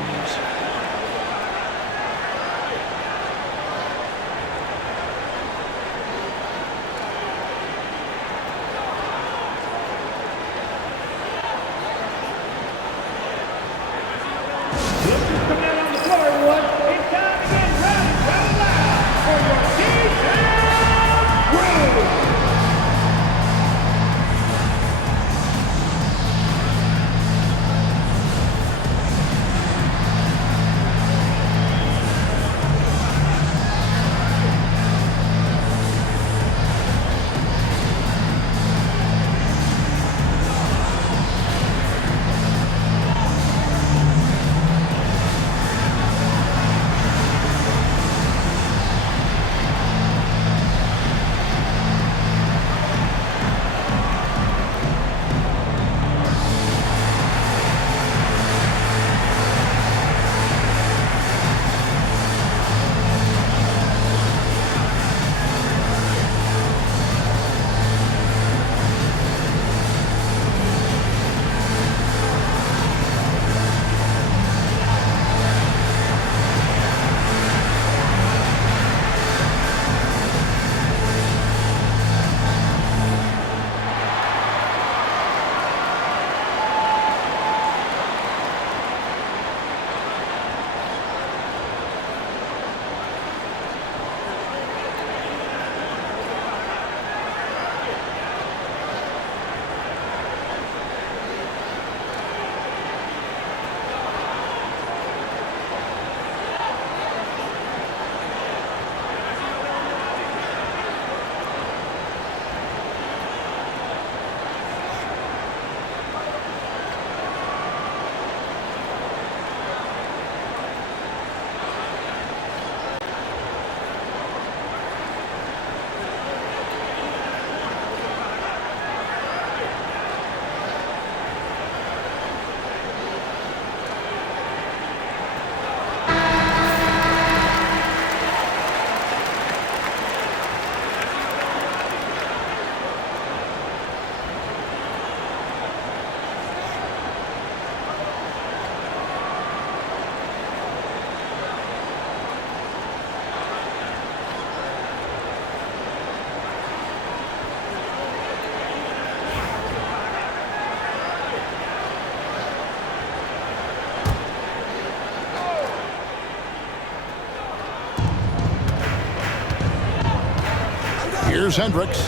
Here's Hendricks.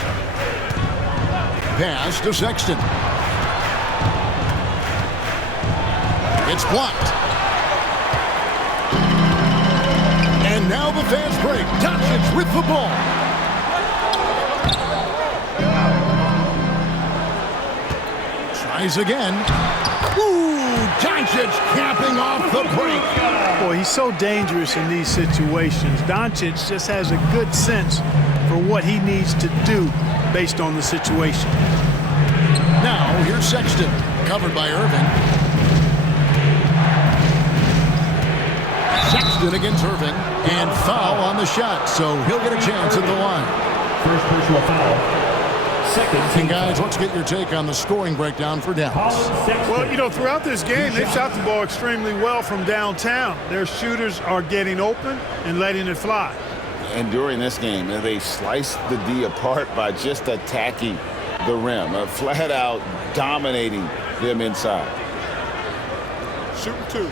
Pass to Sexton. It's blocked. And now the fast break. Doncic with the ball. Tries again. Ooh, Doncic capping off the break. Boy, he's so dangerous in these situations. Doncic just has a good sense for what he needs to do based on the situation. Now, here's Sexton, covered by Irving. Sexton against Irving, and foul on the shot, so he'll get a chance at the line. First personal foul. And guys, let's get your take on the scoring breakdown for Dallas. Well, you know, throughout this game, they've shot the ball extremely well from downtown. Their shooters are getting open and letting it fly. And during this game, they sliced the D apart by just attacking the rim, flat out dominating them inside. Shooting 2.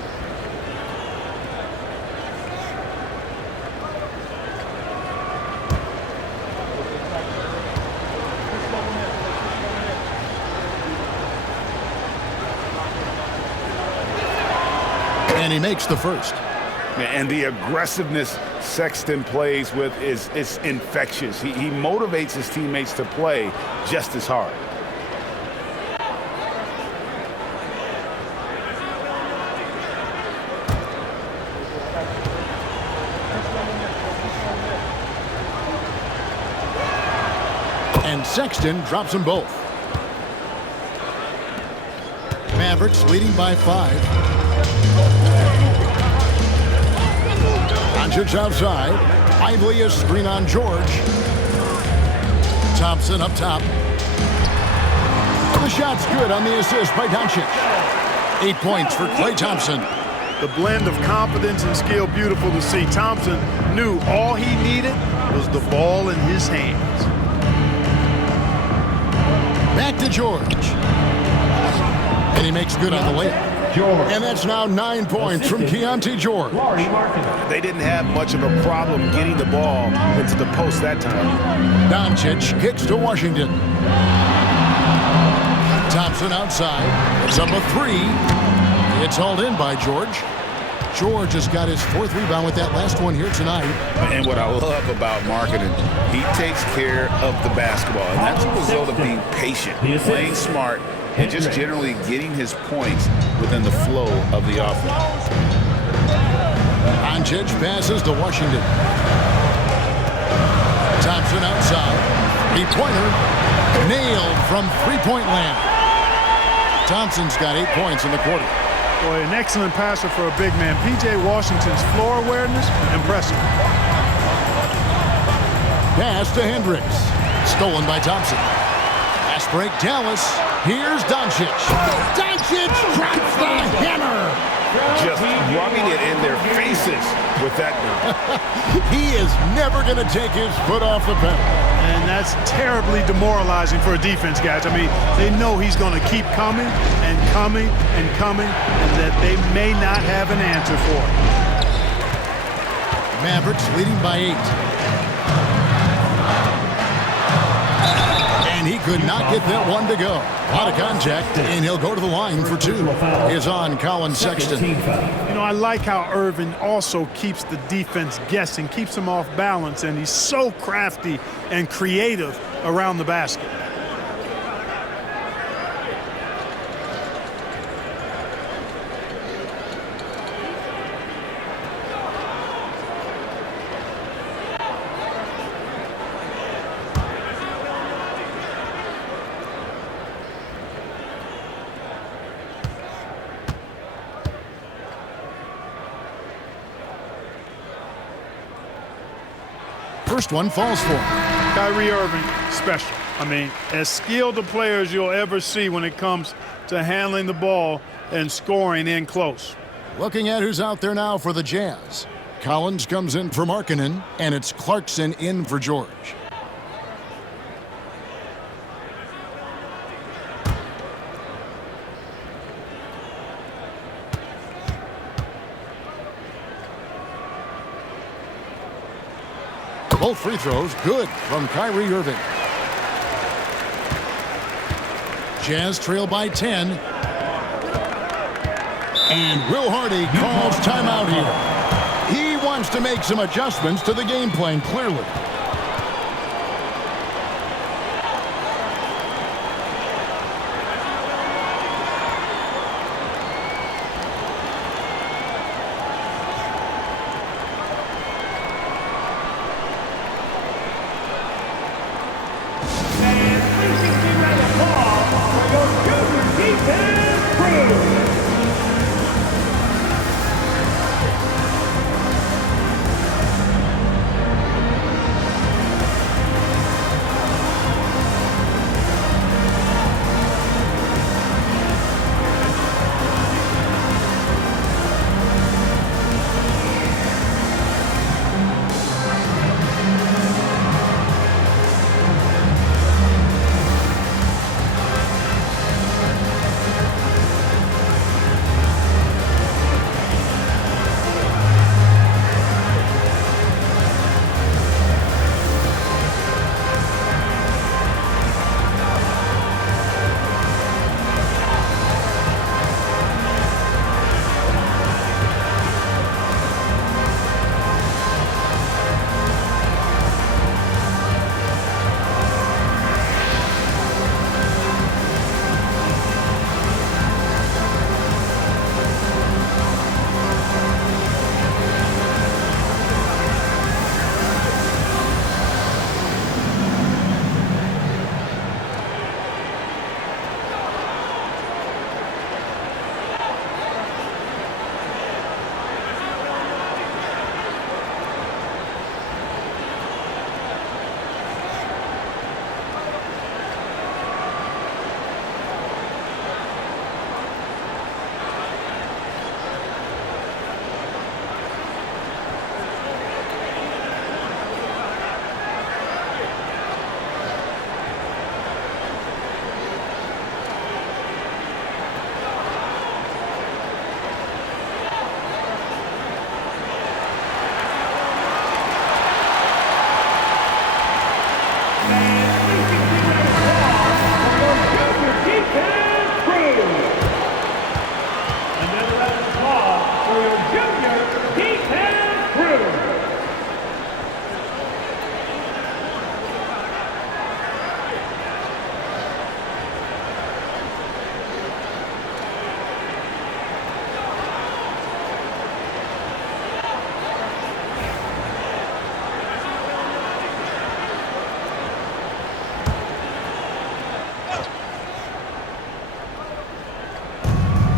And he makes the first. And the aggressiveness Sexton plays with is infectious. He motivates his teammates to play just as hard. And Sexton drops them both. Mavericks leading by 5. Doncic outside. Lively a screen on George. Thompson up top. The shot's good on the assist by Doncic. 8 points for Klay Thompson. The blend of confidence and skill, beautiful to see. Thompson knew all he needed was the ball in his hands. Back to George. And he makes good on the layup. And that's now 9 points from Keontae George. They didn't have much of a problem getting the ball into the post that time. Doncic kicks to Washington. Thompson outside. It's up a 3. It's hauled in by George. George has got his 4th rebound with that last one here tonight. And what I love about marketing, he takes care of the basketball. And that's a result of being patient, playing smart, and just generally getting his points within the flow of the offense. Doncic passes to Washington. Thompson outside. 3-pointer. Nailed from 3-point land. Thompson's got 8 points in the quarter. Boy, an excellent passer for a big man. P.J. Washington's floor awareness, impressive. Pass to Hendricks. Stolen by Thompson. Fast break, Dallas. Here's Doncic. Doncic drops the hammer. Just rubbing it in their faces with that. He is never going to take his foot off the pedal. And that's terribly demoralizing for a defense, guys. I mean, they know he's going to keep coming and coming and coming, and that they may not have an answer for it. Mavericks leading by 8. And he could not get that one to go. Out of contact, and he'll go to the line for 2. Is on Colin Sexton. You know, I like how Irvin also keeps the defense guessing, keeps them off balance, and he's so crafty and creative around the basket. First one falls for him. Kyrie Irving, special. I mean, as skilled a player as you'll ever see when it comes to handling the ball and scoring in close. Looking at who's out there now for the Jazz. Collins comes in for Markkanen, and it's Clarkson in for George. Both free throws good from Kyrie Irving. Jazz trail by 10. And Will Hardy calls timeout here. He wants to make some adjustments to the game plan, clearly.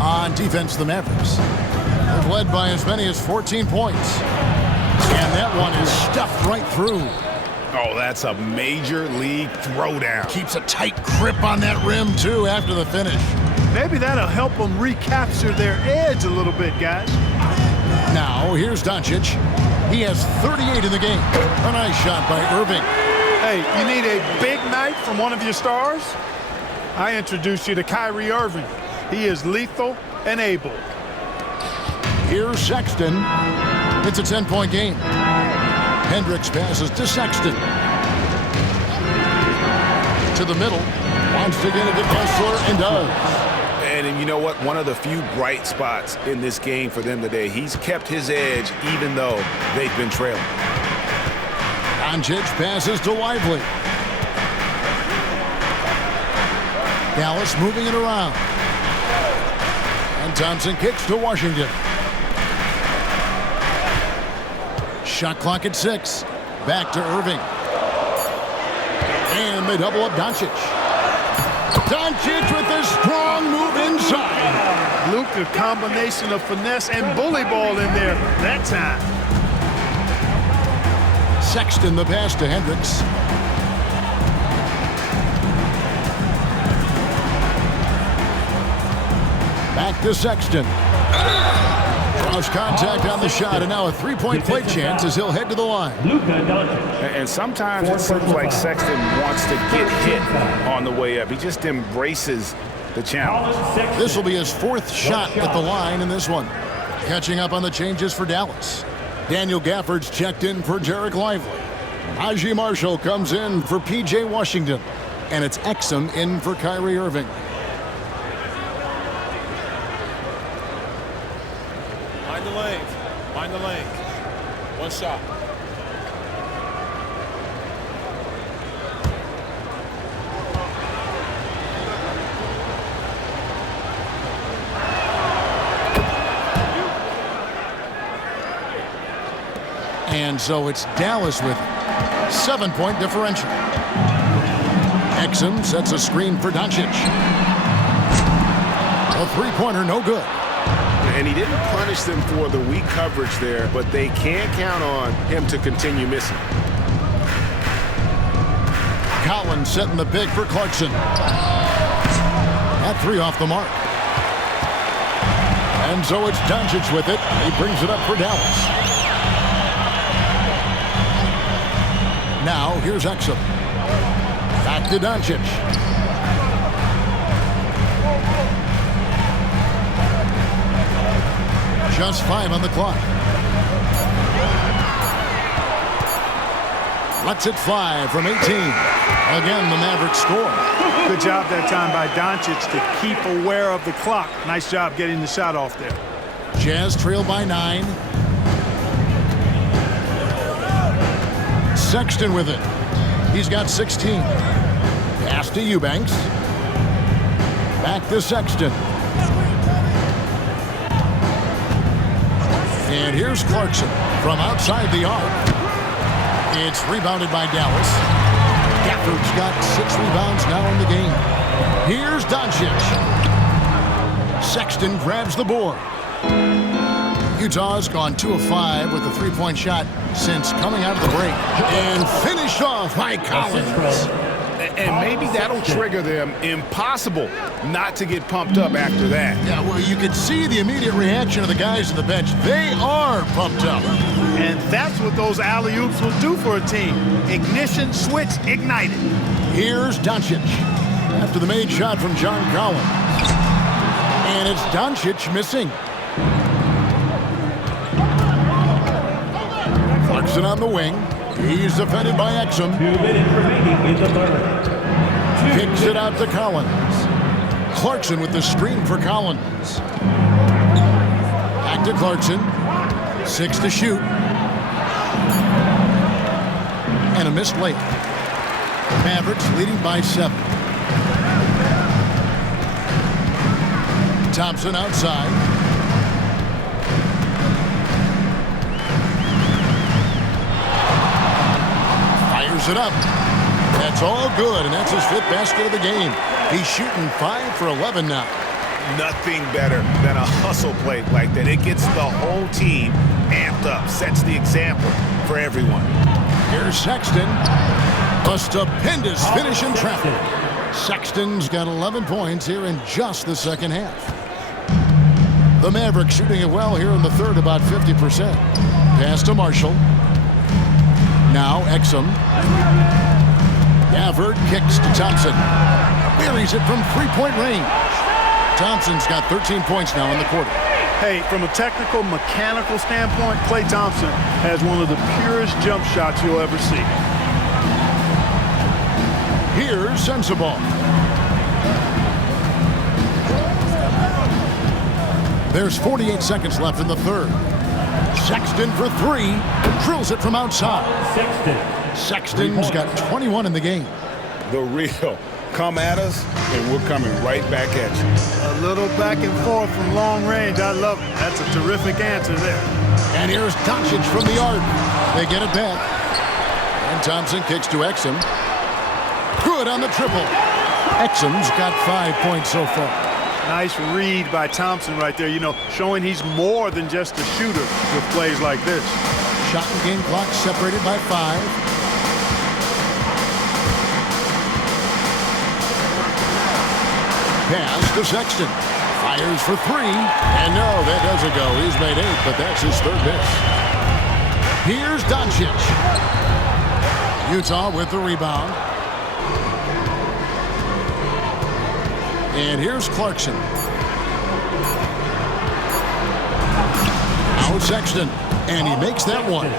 On defense, the Mavericks have led by as many as 14 points. And that one is stuffed right through. Oh, that's a major league throwdown. Keeps a tight grip on that rim, too, after the finish. Maybe that'll help them recapture their edge a little bit, guys. Now, here's Doncic. He has 38 in the game. A nice shot by Irving. Hey, you need a big night from one of your stars? I introduce you to Kyrie Irving. He is lethal and able. Here's Sexton. It's a 10-point game. Hendricks passes to Sexton. To the middle. Wants to get it to Kessler and does. And you know what? One of the few bright spots in this game for them today. He's kept his edge even though they've been trailing. Doncic passes to Lively. Dallas moving it around. And Thompson kicks to Washington. Shot clock at 6. Back to Irving. And they double up Doncic. Doncic with a strong move inside. Luke, a combination of finesse and bully ball in there that time. Sexton the pass to Hendricks. Back to Sexton. Draws contact on the shot, and now a three-point play chance as he'll head to the line. And sometimes it seems like Sexton wants to get hit on the way up. He just embraces the challenge. This will be his fourth shot at the line in this one. Catching up on the changes for Dallas. Daniel Gafford's checked in for Derek Lively. Najee Marshall comes in for P.J. Washington. And it's Exum in for Kyrie Irving. Mind the lanes. Mind the lanes. One shot. And so it's Dallas with 7-point differential. Exum sets a screen for Doncic. A three-pointer, no good. And he didn't punish them for the weak coverage there, but they can't count on him to continue missing. Collins setting the pick for Clarkson. That three off the mark. And so it's Doncic with it. He brings it up for Dallas. Now here's Exum. Back to Doncic. Just 5 on the clock. Lets it fly from 18. Again, the Mavericks score. Good job that time by Doncic to keep aware of the clock. Nice job getting the shot off there. Jazz trail by 9. Sexton with it. He's got 16. Pass to Eubanks. Back to Sexton. And here's Clarkson from outside the arc. It's rebounded by Dallas. Gafford's got 6 rebounds now in the game. Here's Doncic. Sexton grabs the board. Utah's gone 2 of 5 with a 3-point shot since coming out of the break. And finished off by Collins. And maybe that'll trigger them. Impossible not to get pumped up after that. Yeah, well, you could see the immediate reaction of the guys on the bench. They are pumped up. And that's what those alley-oops will do for a team. Ignition switch ignited. Here's Doncic after the made shot from John Collins. And it's Doncic missing. Clarkson on the wing. He's defended by Exum. 2 minutes remaining in the third. Kicks it out to Collins. Clarkson with the screen for Collins. Back to Clarkson. 6 to shoot. And a missed late. Mavericks leading by 7. Thompson outside. Fires it up. That's all good, and that's his 5th basket of the game. He's shooting 5 for 11 now. Nothing better than a hustle play like that. It gets the whole team amped up, sets the example for everyone. Here's Sexton. A stupendous finish in traffic. Sexton's got 11 points here in just the second half. The Mavericks shooting it well here in the third, about 50%. Pass to Marshall. Now Exum. Gafford kicks to Thompson. Buries it from 3-point range. Thompson's got 13 points now in the quarter. Hey, from a technical, mechanical standpoint, Klay Thompson has one of the purest jump shots you'll ever see. Here's Sensabaugh. There's 48 seconds left in the third. Sexton for 3. Drills it from outside. Sexton's got 21 in the game. The real. Come at us, and we're coming right back at you. A little back and forth from long range. I love it. That's a terrific answer there. And here's Doncic from the arc. They get it back. And Thompson kicks to Exum. Good on the triple. Exum's got 5 points so far. Nice read by Thompson right there. You know, showing he's more than just a shooter with plays like this. Shot and game clock separated by 5. Pass to Sexton. Fires for 3. And no, that doesn't go. He's made 8, but that's his 3rd miss. Here's Doncic. Utah with the rebound. And here's Clarkson. Now Sexton. And he makes that one.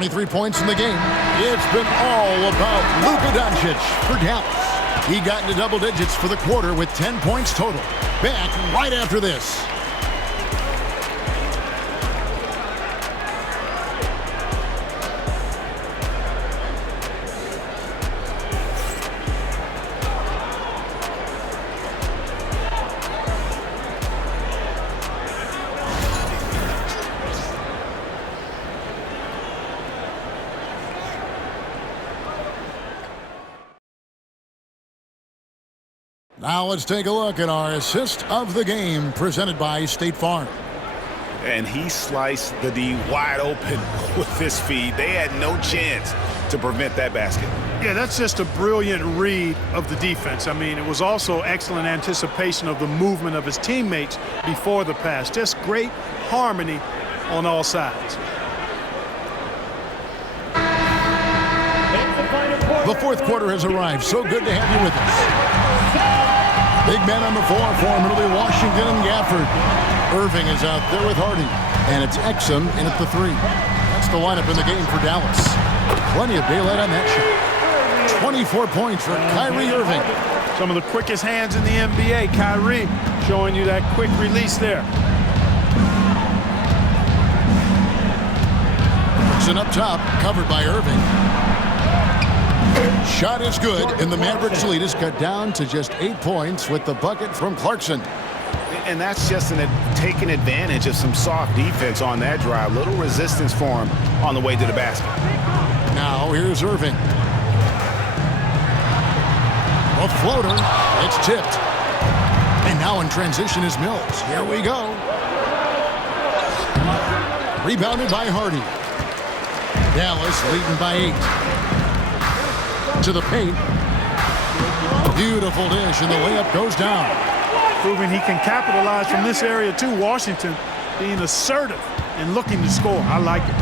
23 points in the game. It's been all about Luka Doncic for Dallas. He got into double digits for the quarter with 10 points total. Back right after this. Now let's take a look at our assist of the game presented by State Farm. And he sliced the D wide open with his feed. They had no chance to prevent that basket. Yeah, that's just a brilliant read of the defense. I mean, it was also excellent anticipation of the movement of his teammates before the pass. Just great harmony on all sides. The fourth quarter has arrived. So good to have you with us. Big man on the floor for him. It'll be Washington and Gafford. Irving is out there with Hardy. And it's Exum in at the 3. That's the lineup in the game for Dallas. Plenty of daylight on that shot. 24 points for Kyrie Irving. Some of the quickest hands in the NBA. Kyrie showing you that quick release there. Clarkson up top, covered by Irving. Shot is good, and the Mavericks lead is cut down to just 8 points with the bucket from Clarkson. And that's just taking advantage of some soft defense on that drive. Little resistance for him on the way to the basket. Now here's Irving. A floater. It's tipped. And now in transition is Mills. Here we go. Rebounded by Hardy. Dallas leading by 8. To the paint. Beautiful dish, and the layup goes down. Proving he can capitalize from this area too. Washington being assertive and looking to score. I like it.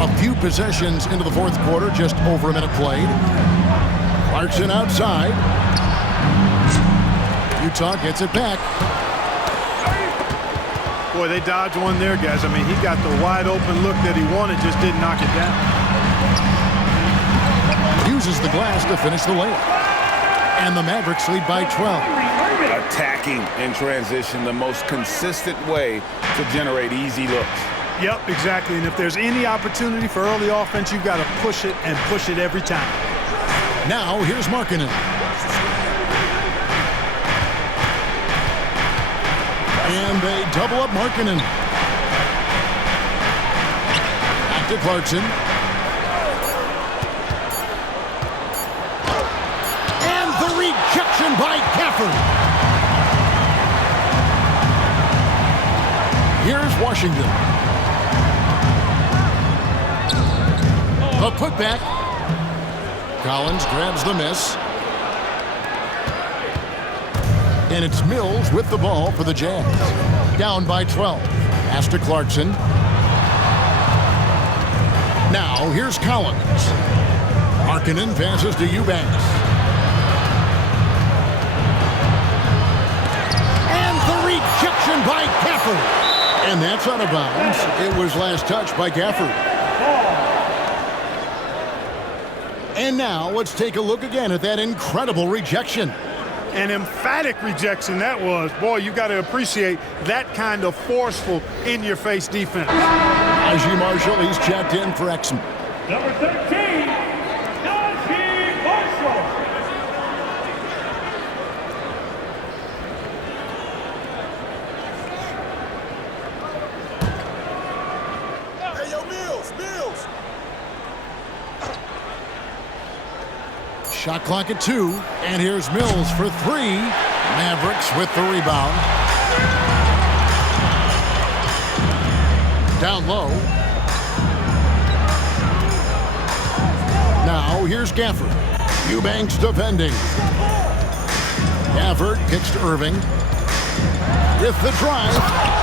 A few possessions into the fourth quarter, just over a minute played. Clarkson outside. Utah gets it back. Boy, they dodged one there, guys. I mean, he got the wide open look that he wanted, just didn't knock it down. Uses the glass to finish the layup. And the Mavericks lead by 12. Attacking in transition, the most consistent way to generate easy looks. Yep, exactly. And if there's any opportunity for early offense, you've got to push it and push it every time. Now, here's Markkanen. And they double up Markkanen. Back to Clarkson. And the rejection by Gafford. Here's Washington. A putback. Collins grabs the miss. And it's Mills with the ball for the Jazz. Down by 12. Pass to Clarkson. Now here's Collins. Markkanen passes to Eubanks. And the rejection by Gafford. And that's out of bounds. It was last touched by Gafford. And now let's take a look again at that incredible rejection. An emphatic rejection that was. Boy, you got to appreciate that kind of forceful, in-your-face defense. Najee Marshall, he's checked in for Exum. Number 13, Najee Marshall. Hey, yo, Mills. Shot clock at 2, and here's Mills for 3. Mavericks with the rebound. Down low. Now here's Gafford. Eubanks defending. Gafford kicks to Irving. With the drive,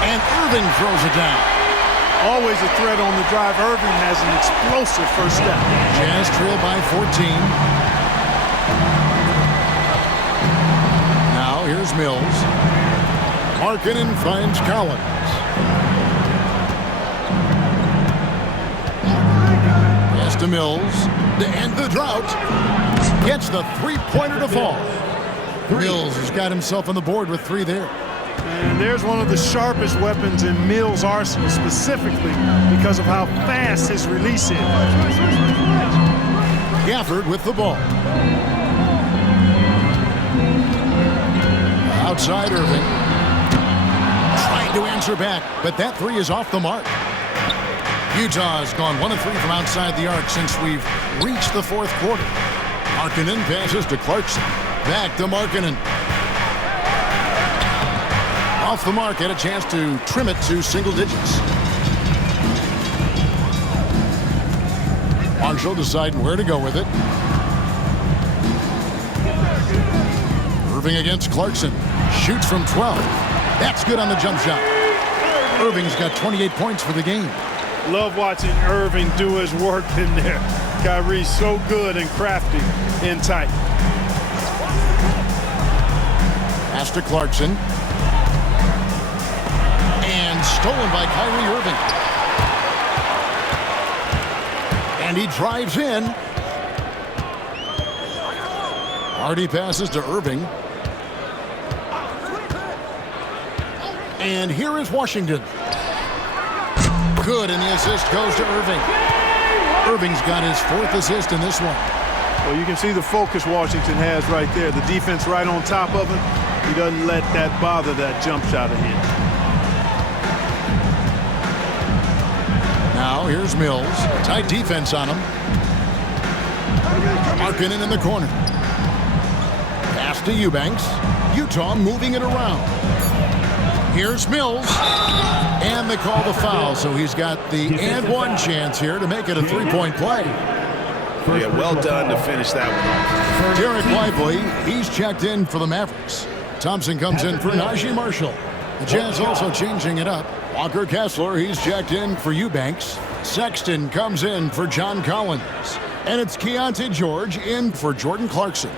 and Irving throws it down. Always a threat on the drive. Irving has an explosive first step. Jazz trail by 14. Now here's Mills. Markkanen finds Collins. to Mills to end the drought. Gets the three-pointer to fall. Mills has got himself on the board with 3 there. And there's one of the sharpest weapons in Mills' arsenal, specifically because of how fast his release is. Gafford with the ball. Outside Irving. Trying to answer back, but that 3 is off the mark. Utah's gone 1 of 3 from outside the arc since we've reached the 4th quarter. Markkanen passes to Clarkson. Back to Markkanen. Off the mark, had a chance to trim it to single digits. Marshall deciding where to go with it. Irving against Clarkson. Shoots from 12. That's good on the jump shot. Irving's got 28 points for the game. Love watching Irving do his work in there. Kyrie's so good and crafty in tight. Pass to Clarkson. And stolen by Kyrie Irving. And he drives in. Hardy passes to Irving. And here is Washington. Good, and the assist goes to Irving. Irving's got his 4th assist in this one. Well, you can see the focus Washington has right there. The defense right on top of him. He doesn't let that bother that jump shot of his. Now here's Mills. Tight defense on him. Markkanen in the corner. Pass to Eubanks. Utah moving it around. Here's Mills. And they call the foul, so he's got the and one chance here to make it a 3-point play. Yeah, well done to finish that one off. Derek Lively, he's checked in for the Mavericks. Thompson comes in for Najee Marshall. The Jazz also changing it up. Walker Kessler, he's checked in for Eubanks. Sexton comes in for John Collins. And it's Keontae George in for Jordan Clarkson.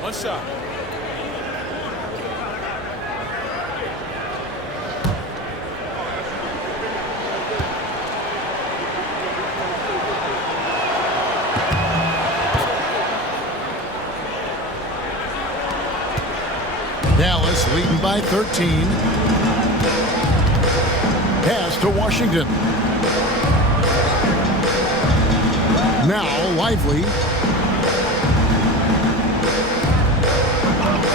One shot. Dallas leading by 13. Pass to Washington. Now Lively.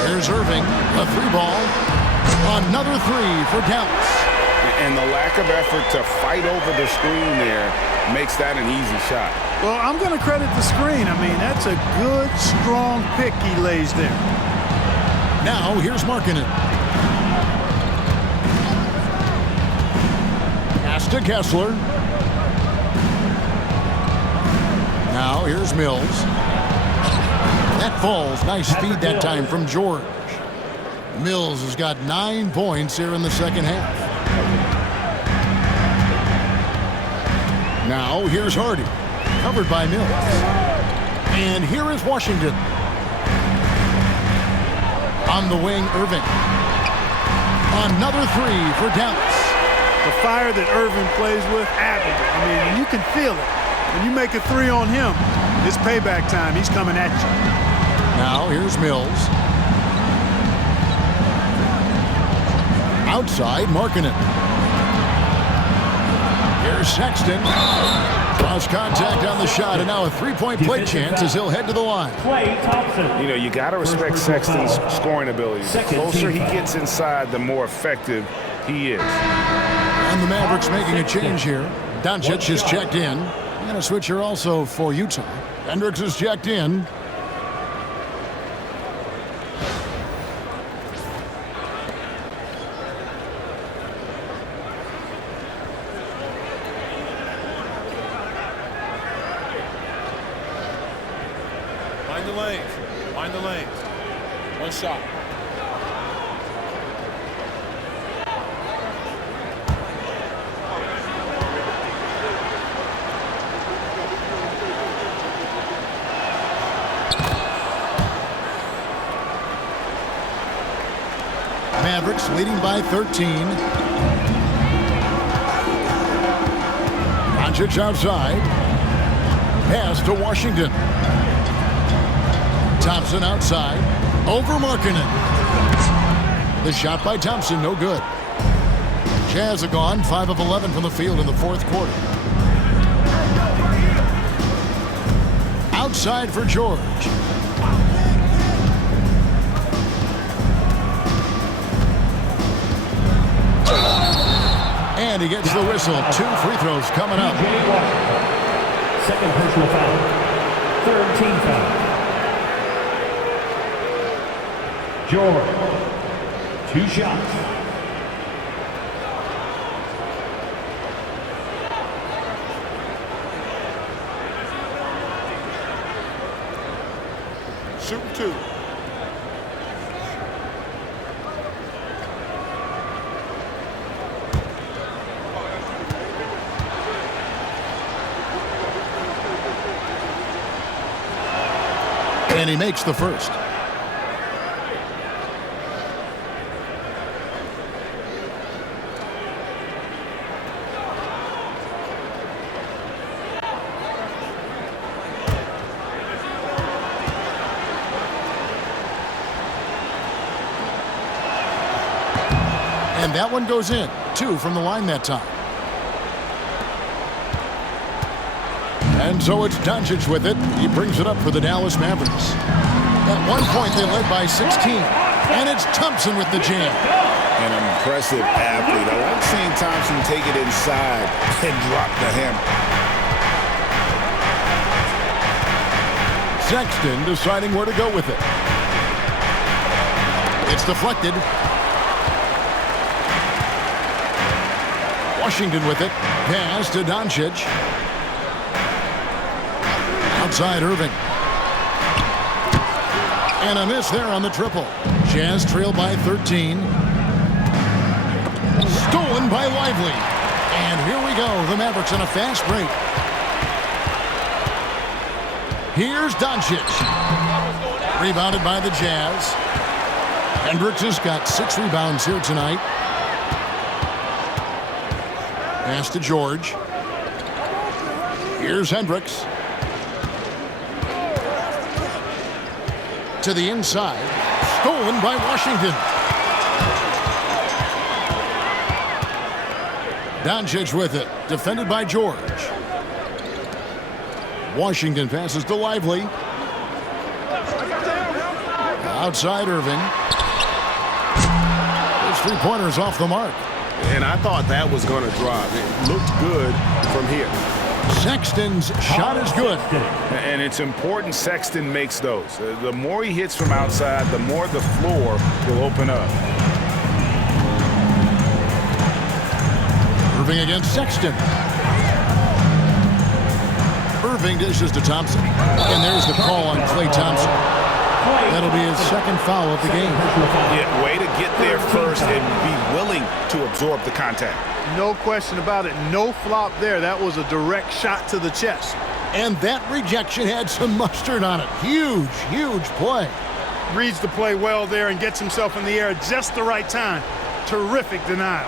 Here's Irving, a 3-ball. Another 3 for Dallas. And the lack of effort to fight over the screen there makes that an easy shot. Well, I'm going to credit the screen. I mean, that's a good, strong pick he lays there. Now here's Markkanen. Pass to Kessler. Now here's Mills. That falls. Nice feed that time from George. Mills has got 9 points here in the second half. Now here's Hardy. Covered by Mills. And here is Washington. On the wing, Irving. Another 3 for Dallas. The fire that Irving plays with, admirable. I mean, you can feel it. When you make a 3 on him, it's payback time. He's coming at you. Now here's Mills. Outside, Markkanen. Here's Sexton. Cross contact on the shot, and now a 3-point play chance as he'll head to the line. Klay Thompson. You know, you got to respect Sexton's scoring ability. The closer he gets inside, the more effective he is. And the Mavericks making a change here. Doncic is checked in. And a switcher also for Utah. Hendricks is checked in. Mind the lanes. Mind the lanes. One shot. Mavericks leading by 13. Doncic outside. Pass to Washington. Thompson outside. Over Markkanen. The shot by Thompson, no good. Jazz are gone 5 of 11 from the field in the fourth quarter. Outside for George. And he gets the whistle. 2 free throws coming up. Second personal foul. Third team foul. George. 2 shots. Shooting 2. And he makes the first. And that one goes in. 2 from the line that time. And so it's Doncic with it. He brings it up for the Dallas Mavericks. At one point, they led by 16. And it's Thompson with the jam. An impressive athlete. I like seeing Thompson take it inside and drop the hammer. Sexton deciding where to go with it. It's deflected. Washington with it. Pass to Doncic. Outside Irving. And a miss there on the triple. Jazz trail by 13. Stolen by Lively. And here we go. The Mavericks on a fast break. Here's Doncic. Rebounded by the Jazz. Hendricks has got 6 rebounds here tonight. Pass to George. Here's Hendricks. To the inside. Stolen by Washington. Doncic with it. Defended by George. Washington passes to Lively. Outside Irving. Those 3-pointers off the mark. And I thought that was going to drop. It looked good from here. Sexton's shot is good. And it's important Sexton makes those. The more he hits from outside, the more the floor will open up. Irving against Sexton. Irving dishes to Thompson. And there's the call on Klay Thompson. That'll be his second foul of the game. Yeah, way to get there first and be willing to absorb the contact. No question about it. No flop there. That was a direct shot to the chest. And that rejection had some mustard on it. Huge, huge play. Reads the play well there and gets himself in the air at just the right time. Terrific denial.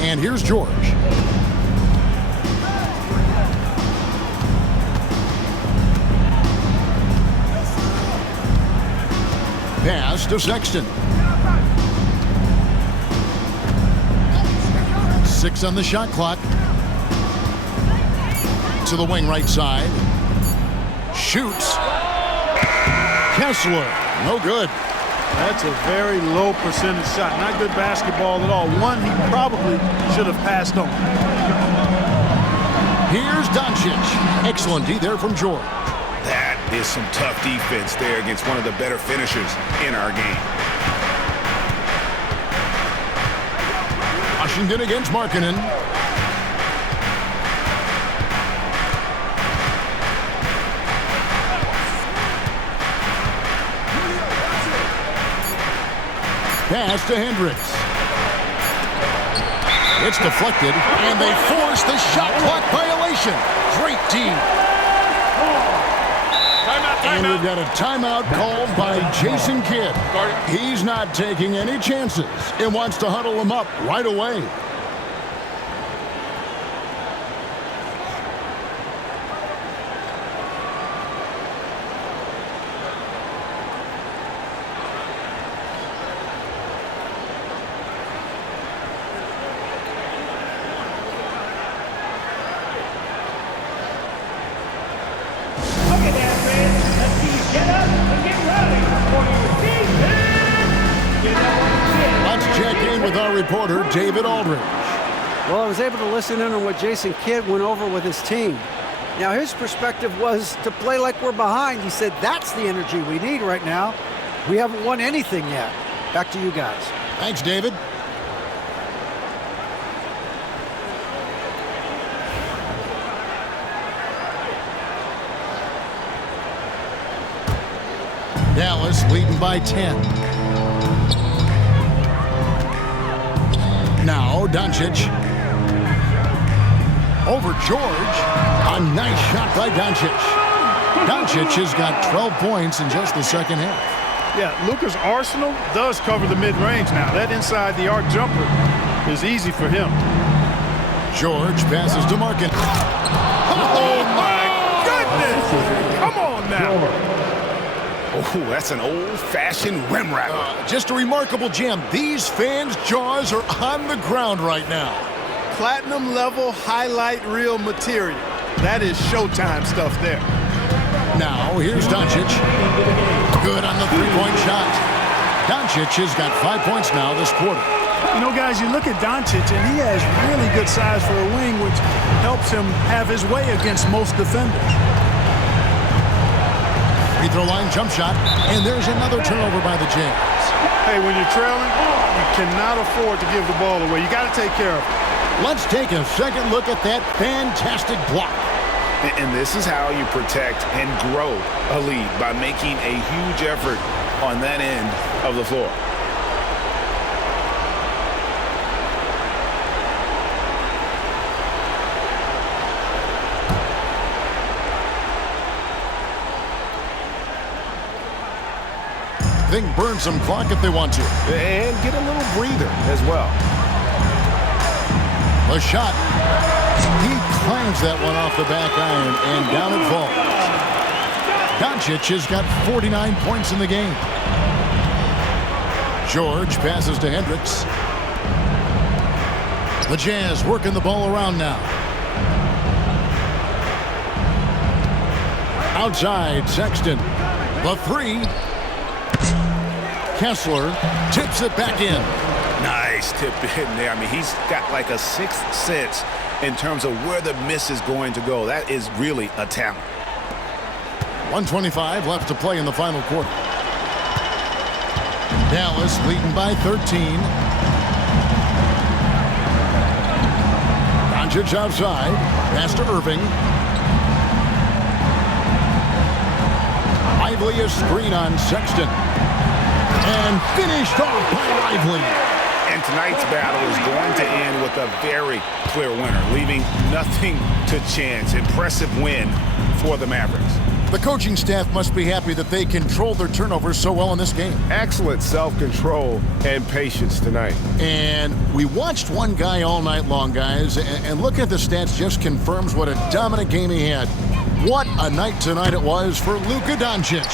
And here's George. Pass to Sexton. 6 on the shot clock. To the wing right side. Shoots. Kessler. No good. That's a very low percentage shot. Not good basketball at all. One he probably should have passed on. Here's Doncic. Excellent D there from George. That is some tough defense there against one of the better finishers in our game. Washington against Markkanen. Pass to Hendricks. It's deflected, and they force the shot clock violation. Great D. And we've got a timeout called by Jason Kidd. He's not taking any chances and wants to huddle them up right away. Reporter David Aldridge. Well, I was able to listen in on what Jason Kidd went over with his team. Now, his perspective was to play like we're behind. He said that's the energy we need right now. We haven't won anything yet. Back to you guys. Thanks, David. Dallas leading by 10. Now, Doncic. Over George. A nice shot by Doncic. Doncic has got 12 points in just the second half. Yeah, Luka's arsenal does cover the mid-range now. That inside the arc jumper is easy for him. George passes to Markin. Oh, my goodness! Come on now. Oh, that's an old-fashioned rim wrapper. Just a remarkable jam. These fans' jaws are on the ground right now. Platinum level highlight reel material. That is Showtime stuff there. Now, here's Doncic. Good on the three-point shot. Doncic has got 5 points now this quarter. You know, guys, you look at Doncic, and he has really good size for a wing, which helps him have his way against most defenders. Free throw line jump shot, and there's another turnover by the Jazz. Hey, when you're trailing, you cannot afford to give the ball away. You got to take care of it. Let's take a second look at that fantastic block. And this is how you protect and grow a lead, by making a huge effort on that end of the floor. They can burn some clock if they want to. And get a little breather as well. The shot. He clangs that one off the back iron, and down it falls. Doncic has got 49 points in the game. George passes to Hendricks. The Jazz working the ball around now. Outside, Sexton. The three. Kessler tips it back in. Nice tip in there. I mean, he's got like a sixth sense in terms of where the miss is going to go. That is really a talent. 1:25 left to play in the final quarter. Dallas leading by 13. Doncic outside. Pass to Irving. Lively a screen on Sexton. And finished off by Lively. And tonight's battle is going to end with a very clear winner, leaving nothing to chance. Impressive win for the Mavericks. The coaching staff must be happy that they controlled their turnovers so well in this game. Excellent self-control and patience tonight. And we watched one guy all night long, guys, and look at the stats, just confirms what a dominant game he had. What a night tonight it was for Luka Doncic.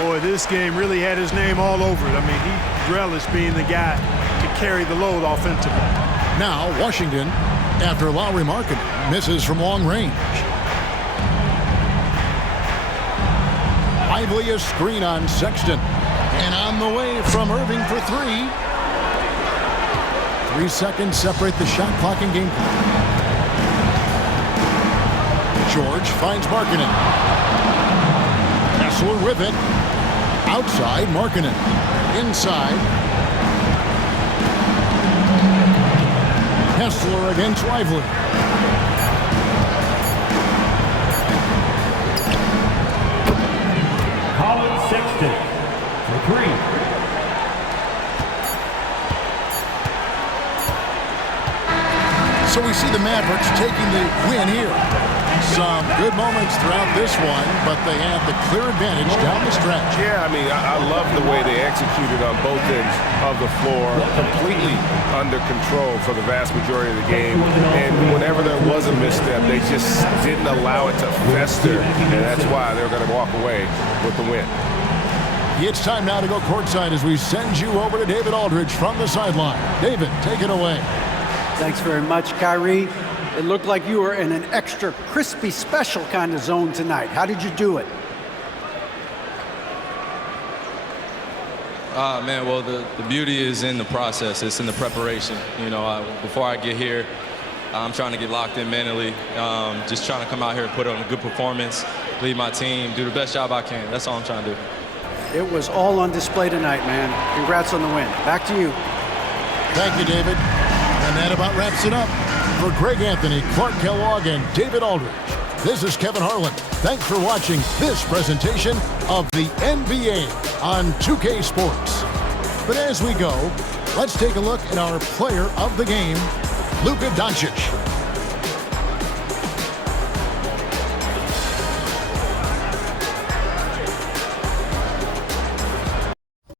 Boy, this game really had his name all over it. I mean, he relished being the guy to carry the load offensively. Now, Washington, after Lauri Markkanen misses from long range. Lively a screen on Sexton. And on the way from Irving for three. 3 seconds separate the shot clock and game clock. George finds Markkanen. Kessler with it. Outside, Markkanen. Inside. Kessler against Lively. Sexton for three. So we see the Mavericks taking the win here. Some good moments throughout this one, but they had the clear advantage down the stretch. Yeah, I mean, I love the way they executed on both ends of the floor, completely under control for the vast majority of the game. And whenever there was a misstep, they just didn't allow it to fester, and that's why they're going to walk away with the win. It's time now to go courtside as we send you over to David Aldridge from the sideline. David, take it away. Thanks very much, Kyrie. It looked like you were in an extra crispy special kind of zone tonight. How did you do it? Man, well, the beauty is in the process. It's in the preparation. You know, before I get here, I'm trying to get locked in mentally. Just trying to come out here and put on a good performance, lead my team, do the best job I can. That's all I'm trying to do. It was all on display tonight, man. Congrats on the win. Back to you. Thank you, David. And that about wraps it up. For Greg Anthony, Clark Kellogg, and David Aldridge, this is Kevin Harlan. Thanks for watching this presentation of the NBA on 2K Sports. But as we go, let's take a look at our player of the game, Luka Doncic.